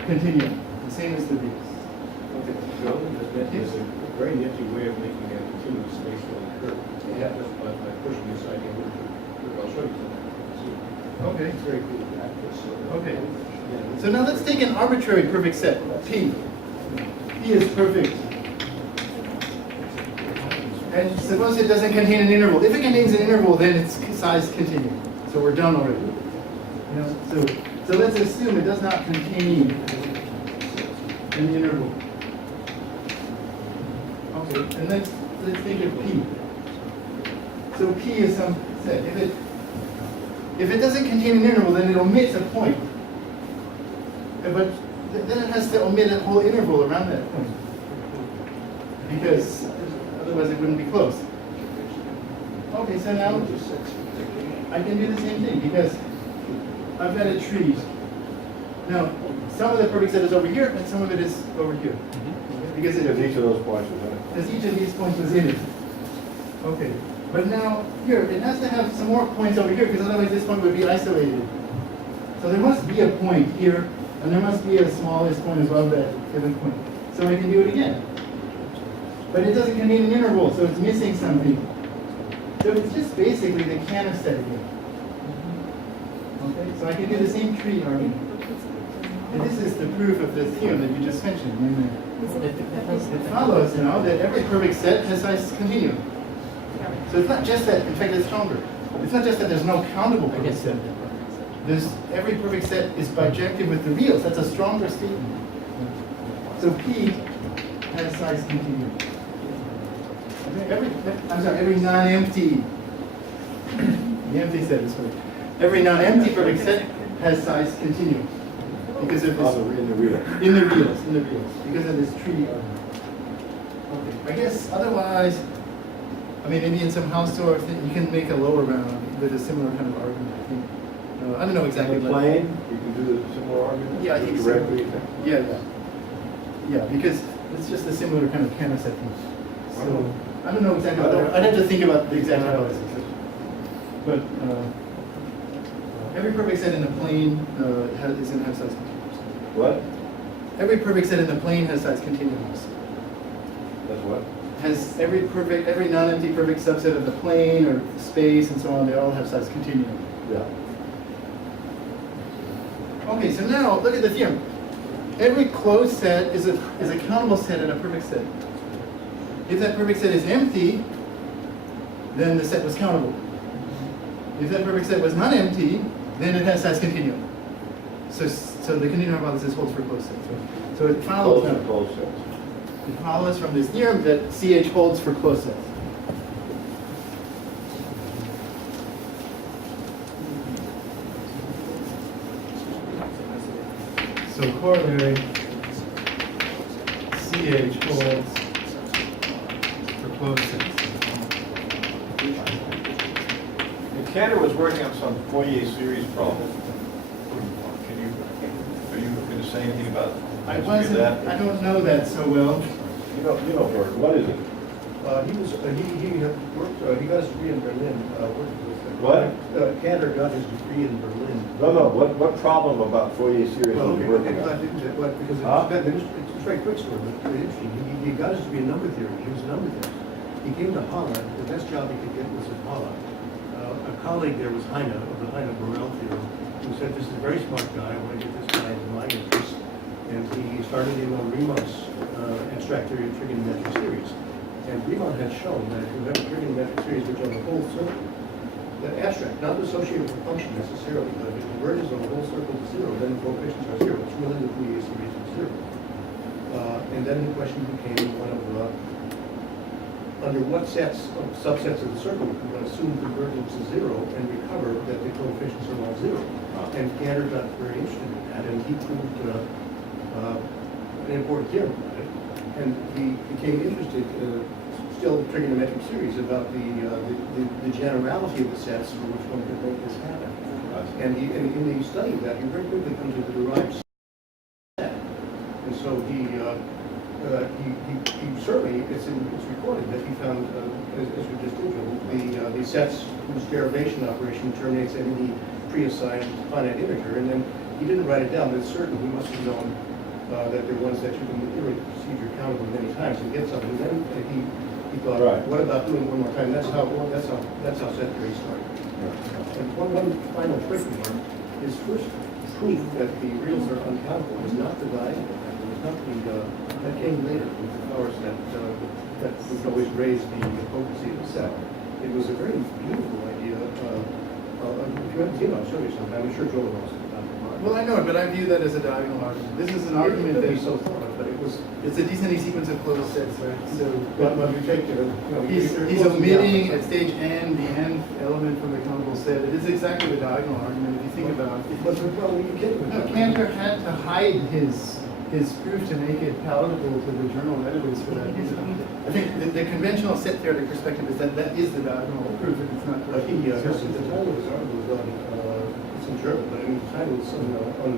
continuum, the same as the reals. Okay, Joe, that is a very nifty way of making a continuous space-filling curve. Yeah. Just by pushing this idea over to, I'll show you something. Okay. It's very cool to practice. Okay. Yeah. So now let's take an arbitrary perfect set, P. P is perfect. And suppose it doesn't contain an interval. If it contains an interval, then its size continuum. So we're done already. You know, so let's assume it does not contain an interval. Okay, and let's think of P. So P is some set. If it doesn't contain an interval, then it omits a point. But then it has to omit a whole interval around that point. Because otherwise it wouldn't be close. Okay, so now I can do the same thing because I've got a tree. Now, some of the perfect set is over here and some of it is over here. Because Because each of those points is in it. because each of these points was in it. Okay, but now here, it has to have some more points over here because otherwise this point would be isolated. So there must be a point here and there must be a smallest point above that given point. So I can do it again. But it doesn't contain an interval, so it's missing something. So it's just basically the Cantor set again. Okay, so I can do the same tree argument. And this is the proof of the theorem that you just mentioned. It follows now that every perfect set has size continuum. So it's not just that, in fact it's stronger. It's not just that there's no countable perfect set. every perfect set is bijective with the reals. That's a stronger statement. So P has size continuum. Every non-empty, the empty set is what? Every non-empty perfect set has size continuum. Because of this. In the real. In the reals. Because of this treaty argument. Okay. I guess otherwise, I mean, maybe in some house tour, you can make a lower round with a similar kind of argument, I think. I don't know exactly. In the plane, you can do the similar argument? Yeah, I think so. Directly? Yeah, because it's just a similar kind of Cantor set thing. So, I don't know exactly. I'd have to think about the exact hypothesis. But every perfect set in the plane is going to have size continuums. What? Every perfect set in the plane has size continuums. That's what? Has every non-empty perfect subset of the plane or space and so on, they all have size continuum. Yeah. Okay, so now look at the theorem. Every closed set is a countable set in a perfect set. If that perfect set is empty, then the set was countable. If that perfect set was not empty, then it has size continuum. So the continuum hypothesis holds for closed sets. So it follows. Closed and closed sets. It follows from this theorem that CH holds for closed sets. So corollary, CH holds for closed sets. And Cantor was working on some Fourier series problem. Are you going to say anything about I that? don't know that so well. You know, Bert, what is it? He got his degree in Berlin. What? Cantor got his degree in Berlin. No, what problem about Fourier series Well, was he okay, working on? because Huh? it's a very quick story, but very interesting. He got his degree in number theory. He was a number theorist. He came to Holland. The best job he could get was in Holland. A colleague there was Heine, of the Heine-Borel theorem, who said, this is a very smart guy. I want to get this guy into my interest. And he started in on Riemann's abstract theory of trigonometric series. And Riemann had shown that if you have a trigonometric series which on the whole circle, that abstract, not associated with a function necessarily, but if it converges on the whole circle to zero, then the coefficients are zero. It's really the Fourier series of zero. And then the question became one of under what sets of subsets of the circle we can assume convergence to zero and recover that the coefficients are all zero. And Cantor got very interested in that, and he proved an important theorem about it. And he became interested, still in trigonometric series, about the generality of the sets for which one could make this happen. And in the study of that, he very quickly comes to the derived set. And so he certainly, it's recorded that he found, as we just did, Joe, the sets whose derivation operation terminates at any pre-assigned finite integer. And then he didn't write it down, but it's certain he must have known that they're ones that you can iterate the procedure countable many times and get something. Then he thought, Right. what about doing one more time? That's how set theory started. And one final quick remark, his first proof that the reals are uncountable was not the diagonal. It was not that came later with the powers that would always raise the potency of the set. It was a very beautiful idea. If you haven't seen it, I'll show you sometime. I'm sure Joel knows it. Well, I know it, but I view that as a diagonal argument. This is an argument It could that be so thought of, but it was. it's a descending sequence of closed sets, right? So But when you take he's omitting at stage n the nth element from the countable set. It is exactly the diagonal argument if you think about it. But well, you get No, Cantor had to hide his proof to make it palatable to the journal editors for that reason. I think the conventional set theoretic perspective is that is the diagonal proof, and it's not. the title of his article was on it's in German, but the title is on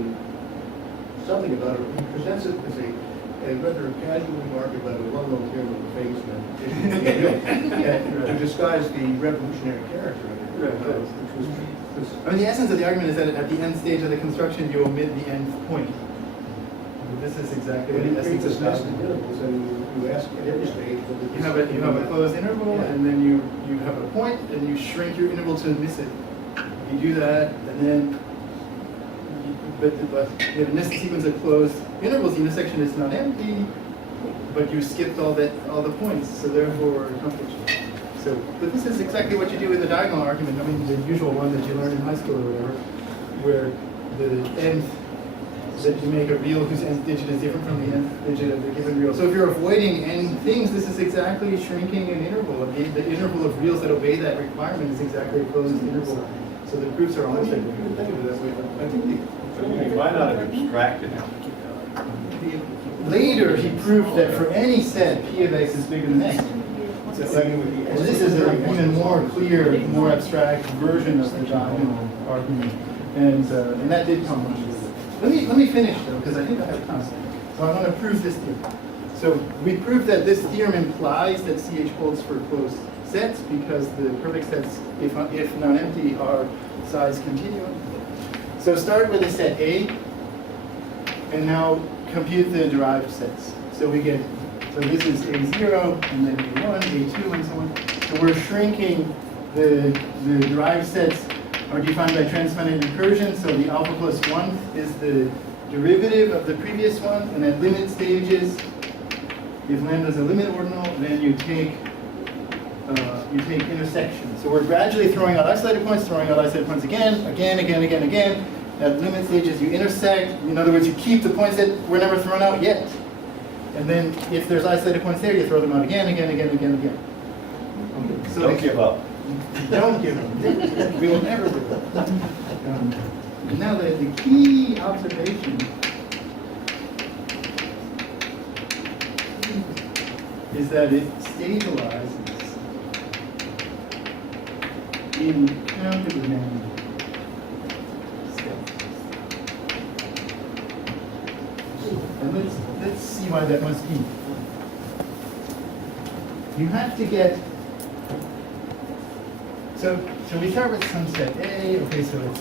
something about it. He presents it as a rather casual remark about a well-known theorem of a famous mathematician to disguise the revolutionary character of it, which was. I mean, the essence of the argument is that at the end stage of the construction, you omit the nth point. This is exactly When the you essence create this of nested diagonal. intervals, and you ask at every stage. You have a closed interval, Yeah. and then you have a point, and you shrink your interval to miss it. You do that, and then but you have a nested sequence of closed intervals. The intersection is not empty, but you skipped all the points, so therefore accomplished. So, but this is exactly what you do with the diagonal argument. I mean, the usual one that you learn in high school or whatever. where the nth, that you make a real whose nth digit is different from the nth digit of the given real. So if you're avoiding n things, this is exactly shrinking an interval. The interval of reals that obey that requirement is exactly a closed interval. So the proofs are almost identical that way. I think You might not have abstracted it. Later, he proved that for any set, p of x is bigger than x. So this is an even more clear, more abstract version of the diagonal argument, and that did come much later. Let me finish though, because I think I have time. So I want to prove this theorem. So we proved that this theorem implies that CH holds for closed sets because the perfect sets, if non-empty, are size continuum. So start with a set A, and now compute the derived sets. So we get, so this is A0, and then A1, A2, and so on. So we're shrinking the derived sets are defined by transfinite recursion. So the alpha plus 1 is the derivative of the previous one, and at limit stages, if lambda is a limit ordinal, then you take intersection. So we're gradually throwing out isolated points again. At limit stages, you intersect. In other words, you keep the points that were never thrown out yet. And then if there's isolated points there, you throw them out again. Okay, so Don't give up. Don't give up. We will never give up. Now the key observation is that it stabilizes in countable steps. And let's see why that must be. You have to get, so we start with some set A. Okay, so it's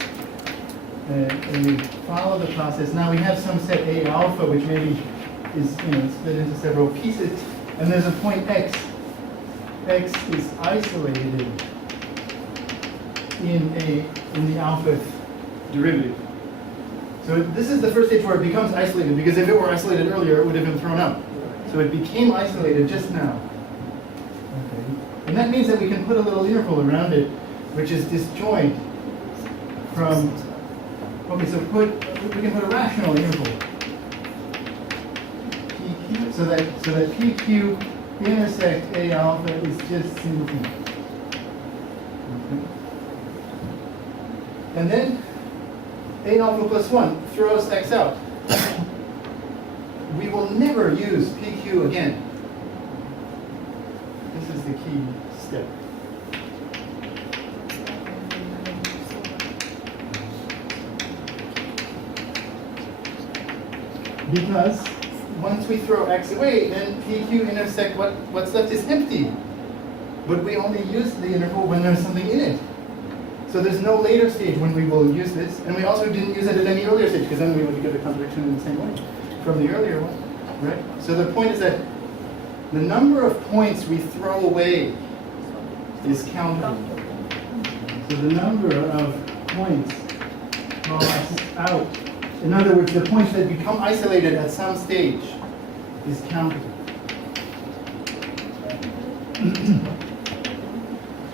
and we follow the process. Now we have some set A alpha, which maybe is split into several pieces, and there's a point x. X is isolated in the alpha derivative. So this is the first stage where it becomes isolated, because if it were isolated earlier, it would have been thrown out. So it became isolated just now. Okay. And that means that we can put a little interval around it, which is disjoint from. Okay, so we can put a rational interval, PQ, so that PQ intersect A alpha is just single P. Okay. And then A alpha plus 1 throws X out. We will never use PQ again. This is the key step. Because once we throw X away, then PQ intersect what's left is empty. But we only use the interval when there's something in it. So there's no later stage when we will use this, and we also didn't use it at any earlier stage, because then we would get a contradiction in the same way from the earlier one, right? So the point is that the number of points we throw away is countable. So the number of points crossed out, in other words, the points that become isolated at some stage, is countable.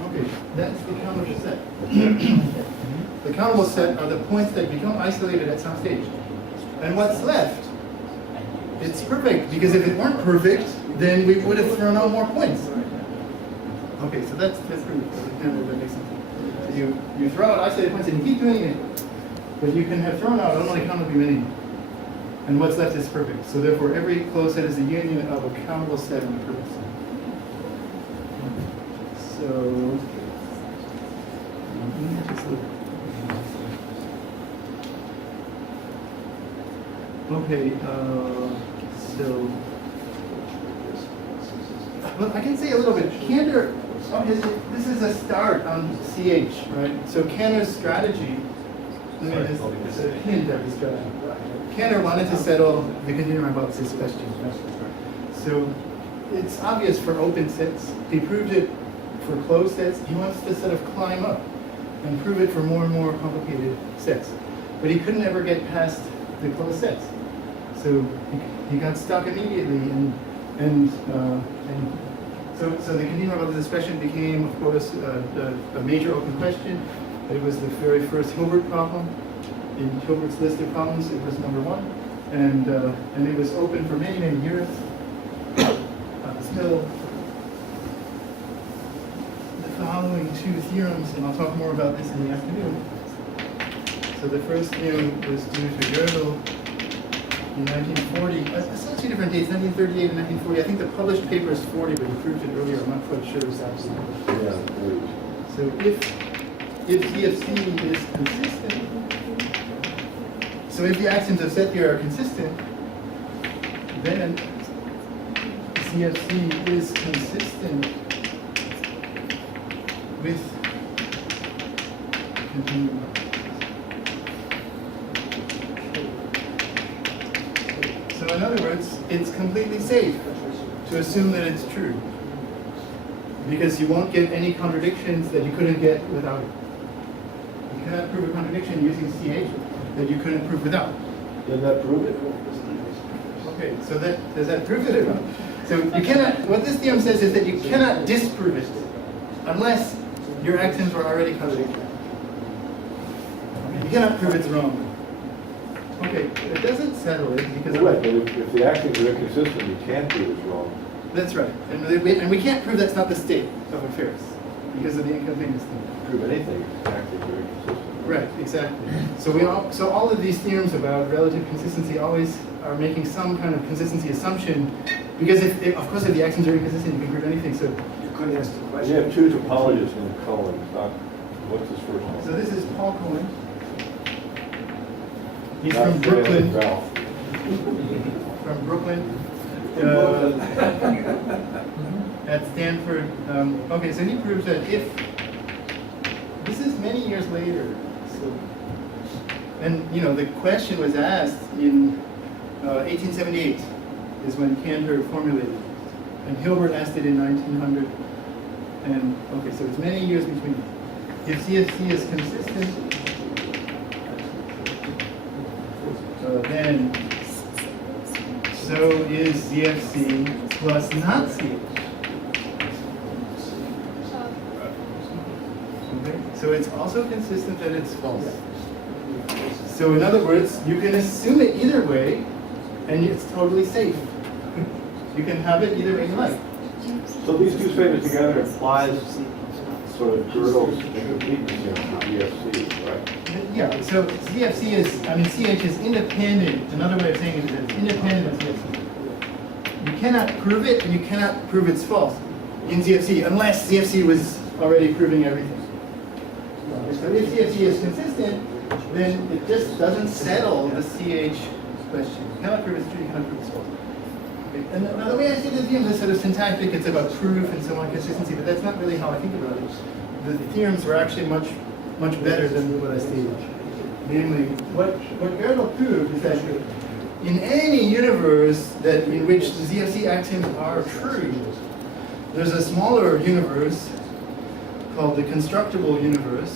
Okay, that's the countable set. The countable set are the points that become isolated at some stage. And what's left? It's perfect, because if it weren't perfect, then we would have thrown out more points. Okay, so that's proof. That makes sense. So you throw out isolated points and you keep doing it, but you can have thrown out only countably many. And what's left is perfect. So therefore, every closed set is a union of a countable set and a perfect set. So, okay, so, well, I can say a little bit. Cantor, this is a start on CH, right? So Cantor's strategy, it's a hint of his strategy. Cantor wanted to settle the continuum hypothesis question. So it's obvious for open sets. He proved it for closed sets. He wants to sort of climb up and prove it for more and more complicated sets. But he couldn't ever get past the closed sets. So he got stuck immediately, and so the continuum hypothesis question became, of course, a major open question. It was the very first Hilbert problem, in Hilbert's list of problems, it was number 1, and it was open for many, many years. Still, the following 2 theorems, and I'll talk more about this in the afternoon. So the first theorem was due to Gödel in 1940. I saw 2 different dates, 1938 and 1940. I think the published paper is 40, but he proved it earlier. I'm not quite sure exactly. Yeah, So if CFC is consistent, so if the axioms of set theory are consistent, then CFC is consistent with continuum hypothesis. So in other words, it's completely safe to assume that it's true, because you won't get any contradictions that you couldn't get without it. You cannot prove a contradiction using CH that you couldn't prove without. Doesn't that prove it? Okay, so does that prove it or not? So you cannot, what this theorem says is that you cannot disprove it unless your axioms were already contradictory. You cannot prove it's wrong. Okay, it doesn't settle it because Right, but if the axioms are inconsistent, you can't prove it's wrong. that's right. And we can't prove that's not the state of affairs because of the inconvenience thing. Prove anything, if the axioms are inconsistent. Right, exactly. So all of these theorems about relative consistency always are making some kind of consistency assumption, because if of course if the axioms are inconsistent, you can prove anything. So You couldn't ask the You question. have 2 topologists in Cohen. What's his first name? So this is Paul Cohen. He's Not from Brooklyn. Ralph. From Brooklyn. At Stanford. Okay, so he proves that if this is many years later. So, and you know the question was asked in 1878 is when Cantor formulated it, and Hilbert asked it in 1900. And okay, so it's many years between. If CFC is consistent, then so is ZFC plus not CH. Okay, so it's also consistent that it's false. So in other words, you can assume it either way, and it's totally safe. You can have it either way you like. So these 2 statements together implies sort of Gödel's incompleteness in DFC, right? Yeah, so ZFC is, CH is independent. Another way of saying it is that it's independent of ZFC. You cannot prove it, and you cannot prove it's false in ZFC unless ZFC was already proving everything. So if ZFC is consistent, then it just doesn't settle the CH question. You cannot prove it's true, you cannot prove it's false. Okay. And now the way I see the theorems is sort of syntactic, it's about proof and so on, consistency, but that's not really how I think about it. The theorems were actually much better than what I stated. Namely, what Gödel proved is that in any universe in which the ZFC axioms are true, there's a smaller universe called the constructible universe,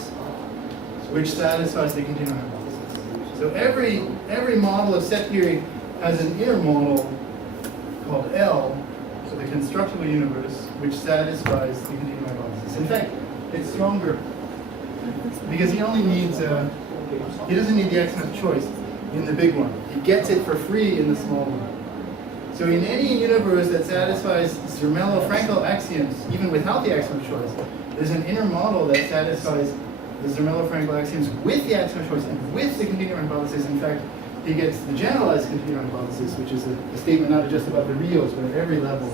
which satisfies the continuum hypothesis. So every model of set theory has an inner model called L, so the constructible universe, which satisfies the continuum hypothesis. In fact, it's stronger because he only needs he doesn't need the axiom of choice in the big one. He gets it for free in the small one. So in any universe that satisfies Zermelo-Frankel axioms, even without the axiom of choice, there's an inner model that satisfies the Zermelo-Frankel axioms with the axiom of choice and with the continuum hypothesis. In fact, he gets the generalized continuum hypothesis, which is a statement not just about the reals, but at every level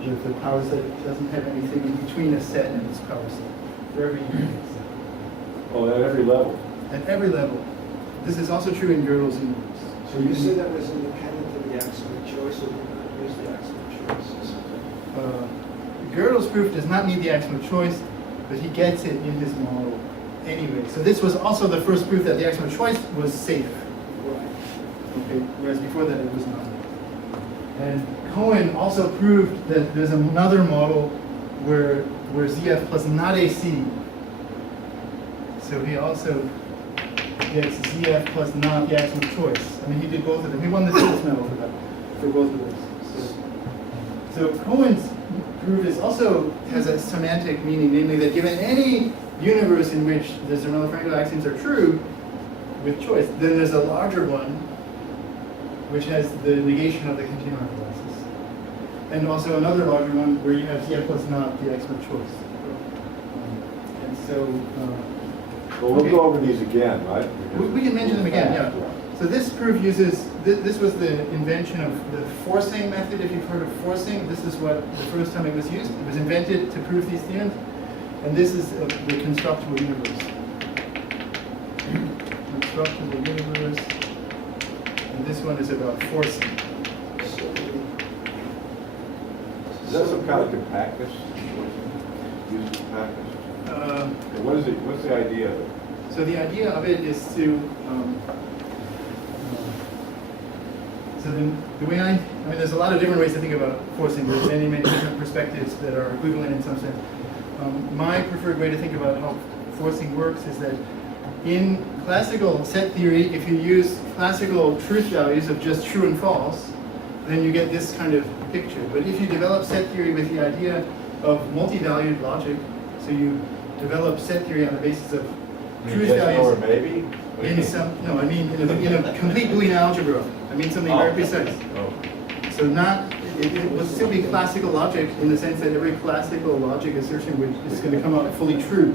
with the power set doesn't have anything in between a set and its power set. For every unit. Oh, at every level. At every level. This is also true in Gödel's universe. So you say that was independent of the axiom of choice, or you could use the axiom of choice? Gödel's proof does not need the axiom of choice, but he gets it in his model anyway. So this was also the first proof that the axiom of choice was safe. Right. Okay, whereas before that it was not. And Cohen also proved that there's another model where ZF plus not AC. So he also gets ZF plus not the axiom of choice. He did both of them. He won the Fields Medal for that, for both of those. So Cohen's proof also has a semantic meaning, namely that given any universe in which the Zermelo-Frankel axioms are true, with choice. Then there's a larger one, which has the negation of the continuum hypothesis. And also another larger one where you have ZF plus not the expert choice. And so, Well, we'll okay. go over these again, right? We can mention them again, yeah. So this proof uses, this was the invention of the forcing method. If you've heard of forcing, this is what the first time it was used. It was invented to prove these theorems. And this is the constructible universe. Constructible universe. And this one is about forcing. Is that some kind of compactness? Use compactness? What is it? What's the idea of it? So the idea of it is to, so the way I mean, there's a lot of different ways to think about forcing. There's many, many different perspectives that are equivalent in some sense. My preferred way to think about how forcing works is that in classical set theory, if you use classical truth values of just true and false, then you get this kind of picture. But if you develop set theory with the idea of multi-valued logic, so you develop set theory on the basis of truth Yes, values. no, or maybe? In some, no, I mean in a complete Boolean algebra. I mean something very precise. Oh. So not, it would still be classical logic in the sense that every classical logic assertion is going to come out fully true.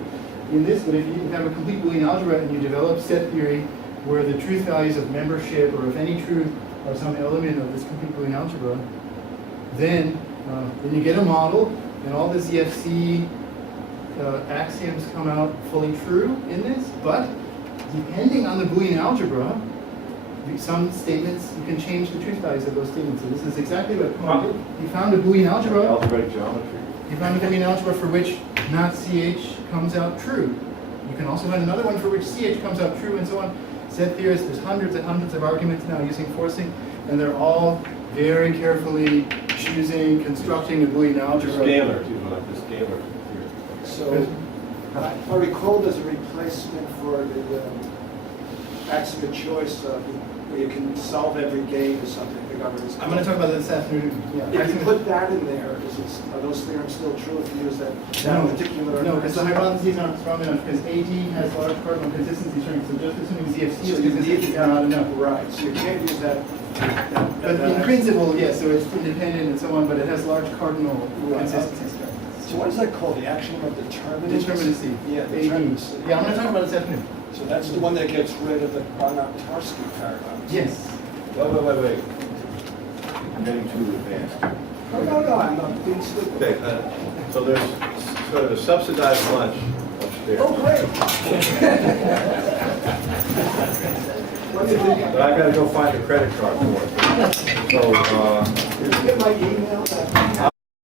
In this, but if you have a complete Boolean algebra and you develop set theory where the truth values of membership or of any truth are some element of this complete Boolean algebra, then you get a model and all the ZFC axioms come out fully true in this, but depending on the Boolean algebra, some statements, you can change the truth values of those statements. So this is exactly what Cohen did. He found a Boolean algebra. Algebraic geometry. He found a Boolean algebra for which not CH comes out true. You can also find another one for which CH comes out true and so on. Set theorists, there's hundreds and hundreds of arguments now using forcing, and they're all very carefully choosing, constructing a Boolean algebra. Scalar, too, like the scalar theory. So, I recall there's a replacement for the axiom of choice where you can solve every game or something. The government's. I'm going to talk about that this afternoon. Yeah. If you put that in there, are those theorems still true if you use that particular? No, because the hypotheses aren't strong enough, because AT has large cardinal consistency strength, so just assuming ZFC So is you consistent is not enough. Right, so you can't use that. But in principle, yes, so it's independent and so on, but it has large cardinal consistency strength. So what is that called? The axiom of determinacy? Determinacy. Yeah, AT. determinacy. Yeah, I'm going to talk about it this afternoon. So that's the one that gets rid of the Banach-Tarski paradox. Yes. Wait. I'm getting too advanced. No, I'm not being stupid. Okay, so there's sort of a subsidized lunch upstairs. Oh, great. What do you think? But I gotta go find a credit card for it. So, Did you get my email? I'll